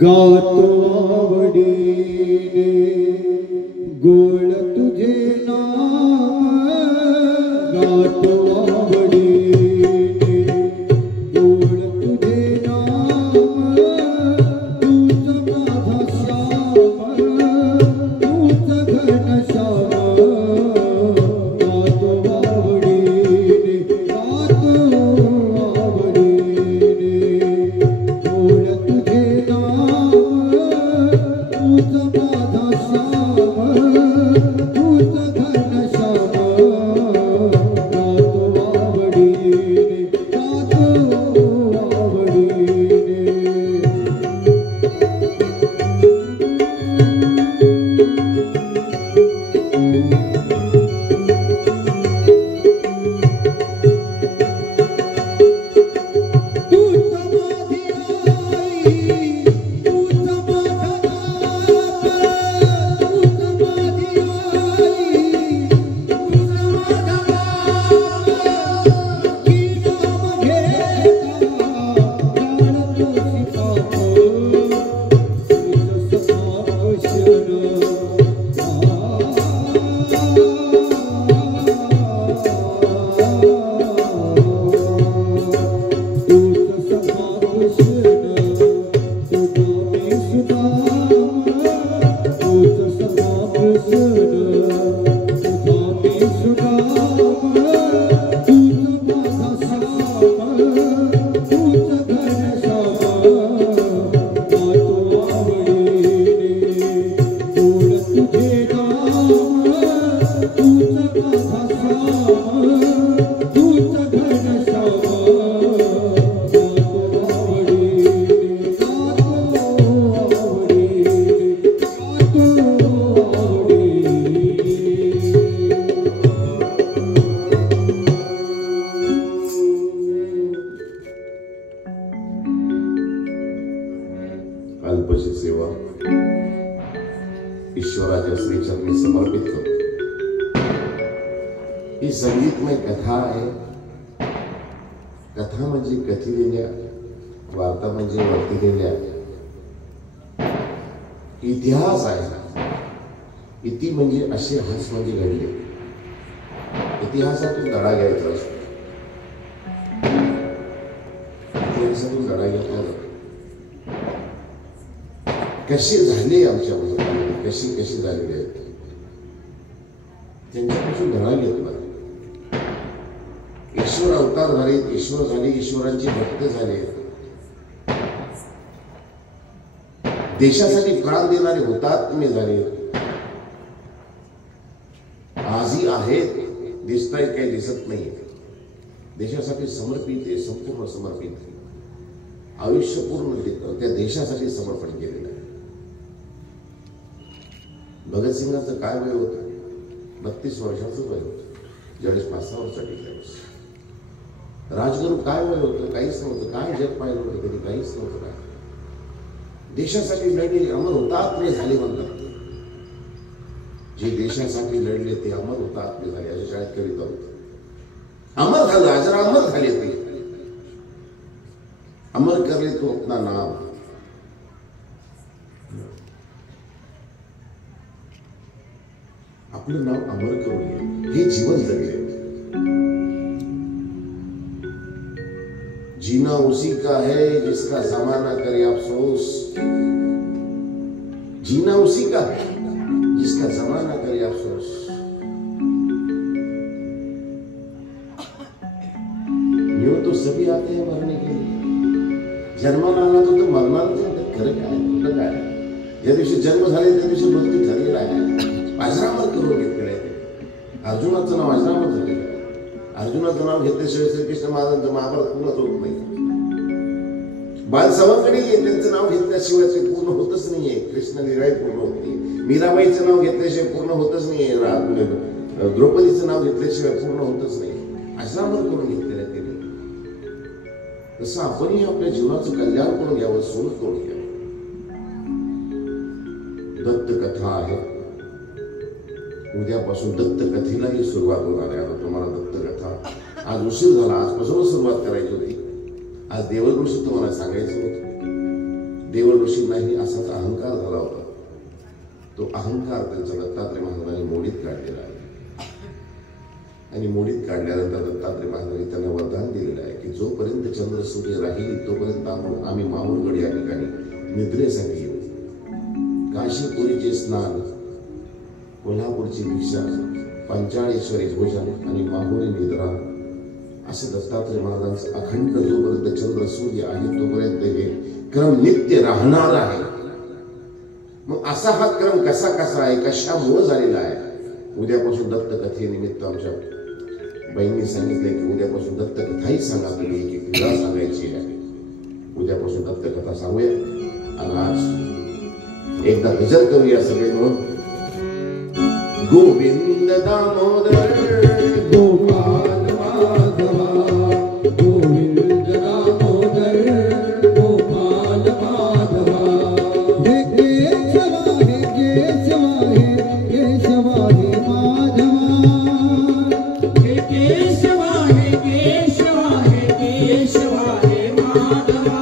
गातो आवडीने गोड तुझे नाम, गातो आवडीने गोड तुझे नाम. तूच माझा श्याम, तूच घनश्याम. गातो आवडीने, गातो आवडीने गोड तुझे नाम. तूच माझा श्याम, तूच घनश्याम. गातो आवडीने, गातो आवडीने. तूच माझी आई, तूच माझा बाप. तूच माझी आई, तूच माझा बाप. की नाम घेता जाणतोसी पाप. तुझ समावेशन अल्पशी सेवा ईश्वराच्या श्रीचरणी समर्पित करतो. ही संगीतमय कथा आहे. कथा म्हणजे कथिलेल्या, वार्ता म्हणजे वर्तिलेल्या. इतिहास आहे. इति म्हणजे असे हास म्हणजे घडले. इतिहासातून धडा घ्यायचा असतो. इतिहासातून धडा घेतला जातो. कसे झाले आमच्या मुलांनी, कशी कशी झालेली आहेत त्यांच्यापासून धडा घेतला. ईश्वर अवतार झाले, ईश्वर झाले, ईश्वरांचे भक्त झाले, देशासाठी प्राण देणारे हुतात्मे झाले. आजही आहेत, दिसतायत काही दिसत नाही. देशासाठी समर्पित आहे, संपूर्ण समर्पित आहे. आयुष्य पूर्ण त्या देशासाठी समर्पण केलेलं आहे. भगतसिंगाचं काय वय होतं? 32 वर्षाचं वय होतं ज्यावेळेस 5-6 वर्ष टिकल्यावेळेस. राजगुरू काय वय होतं? काहीच नव्हतं. काय जग पाहिलं होतं कधी? काहीच नव्हतं. काय देशासाठी लढले, अमर हुतात्मे झाले म्हणतात. जे देशासाठी लढले ते अमर हुतात्मे झाले, अशा शाळेत कविता होती. अमर झालं, अजरामर झाले ते. अमर करले तो अपना नाम. आपलं नाव अमर करूया. हे जीवन जगले. जीना उसी का है जिसका जमाना करे अफसोस. जीना उसी का है जन्माला आला तो मरणार नाही. खरं काय काय ज्या दिवशी जन्म झाले त्या दिवशी मृत्यू झालेला आहे. अजरामर करून घेतलेलं आहे. अर्जुनाचं नाव अजरामर झालेलं आहे. अर्जुनाचं नाव घेतल्याशिवाय श्रीकृष्ण महाराजांचं महाभारत पूर्ण होत नाही. बालसवंगडी त्यांचं नाव घेतल्याशिवाय ते पूर्ण होतच नाहीये. कृष्ण लीला पूर्ण होत नाही. मीराबाईचं नाव घेतल्याशिवाय पूर्ण होतच नाहीये. द्रौपदीचं नाव घेतल्याशिवाय पूर्ण होतच नाही. अजरामर करून घेतलेलं आहे त्यांनी. तसं आपणही आपल्या जीवनाचं कल्याण करून घ्यावं, सोन करून घ्यावं. दत्त कथा आहे. उद्यापासून दत्त कथेलाही सुरुवात होणार आहे. आता तुम्हाला दत्त कथा आज उशीर झाला. आजपासून सुरुवात करायची होती. आज देवल ऋषी तुम्हाला सांगायचं होतं. देवल ऋषींनाही असाच अहंकार झाला होता. तो अहंकार त्यांचा दत्तात्रय महाराजांनी मोडीत काढलेला आहे. आणि मोडीत काढल्यानंतर दत्तात्रय महाराजांनी त्यांना वरदान दिलेलं आहे की जोपर्यंत चंद्र सूर्य राहील तोपर्यंत आम्ही माहूरगड या ठिकाणी निद्रेसाठी येऊ. काशीपुरीचे स्नान, कोल्हापूरची भिक्षा, पंचाळेश्वरी भोजन आणि माहुरी निद्रा असे दत्तात्रय महाराजांचं अखंड जोपर्यंत चंद्र सूर्य आहे तोपर्यंत हे क्रम नित्य राहणार आहे. मग असा हा क्रम कसा आहे, कशामुळे झालेला आहे? उद्यापासून दत्त कथेनिमित्त आमच्या बहिणी सांगितले की उद्यापासून दत्त कथाही सांगा तुम्ही, की क्रीडा सांगायची आहे. उद्यापासून दत्त कथा सांगूया. आणि आज एकदा गजर करूया सगळे म्हणून. गोविंद दामोदर गोपाल माधवा, गोविंद दामोदर गोपाल माधवा. हे केशवा हे केशवा हे केशवा हे माधवा. हे केशवा हे केशवा हे केशवा हे माधवा.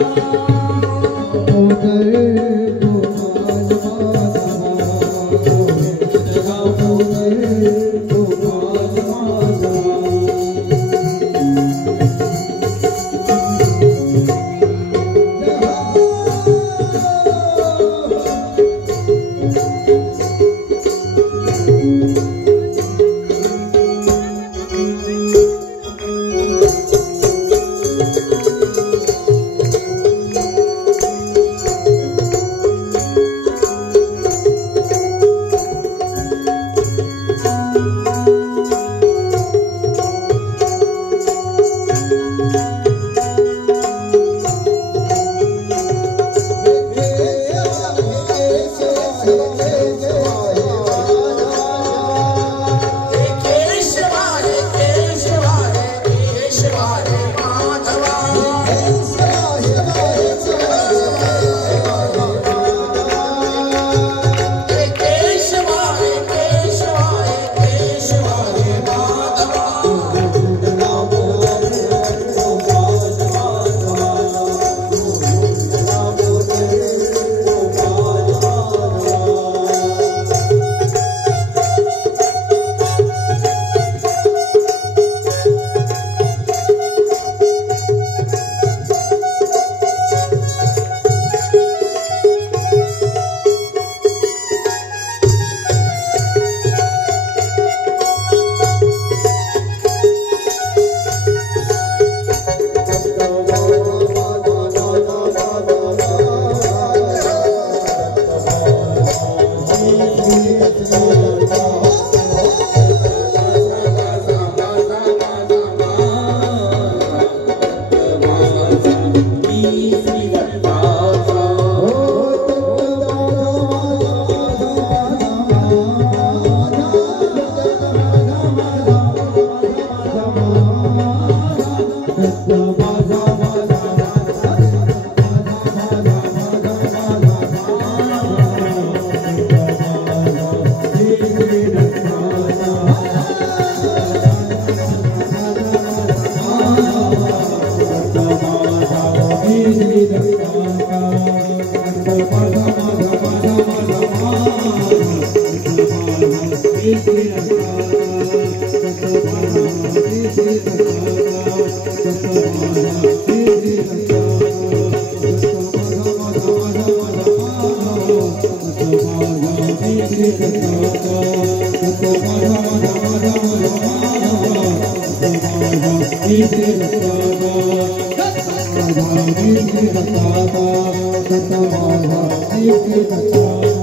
माझा नित्य दाता दत्त माझा नित्य दाता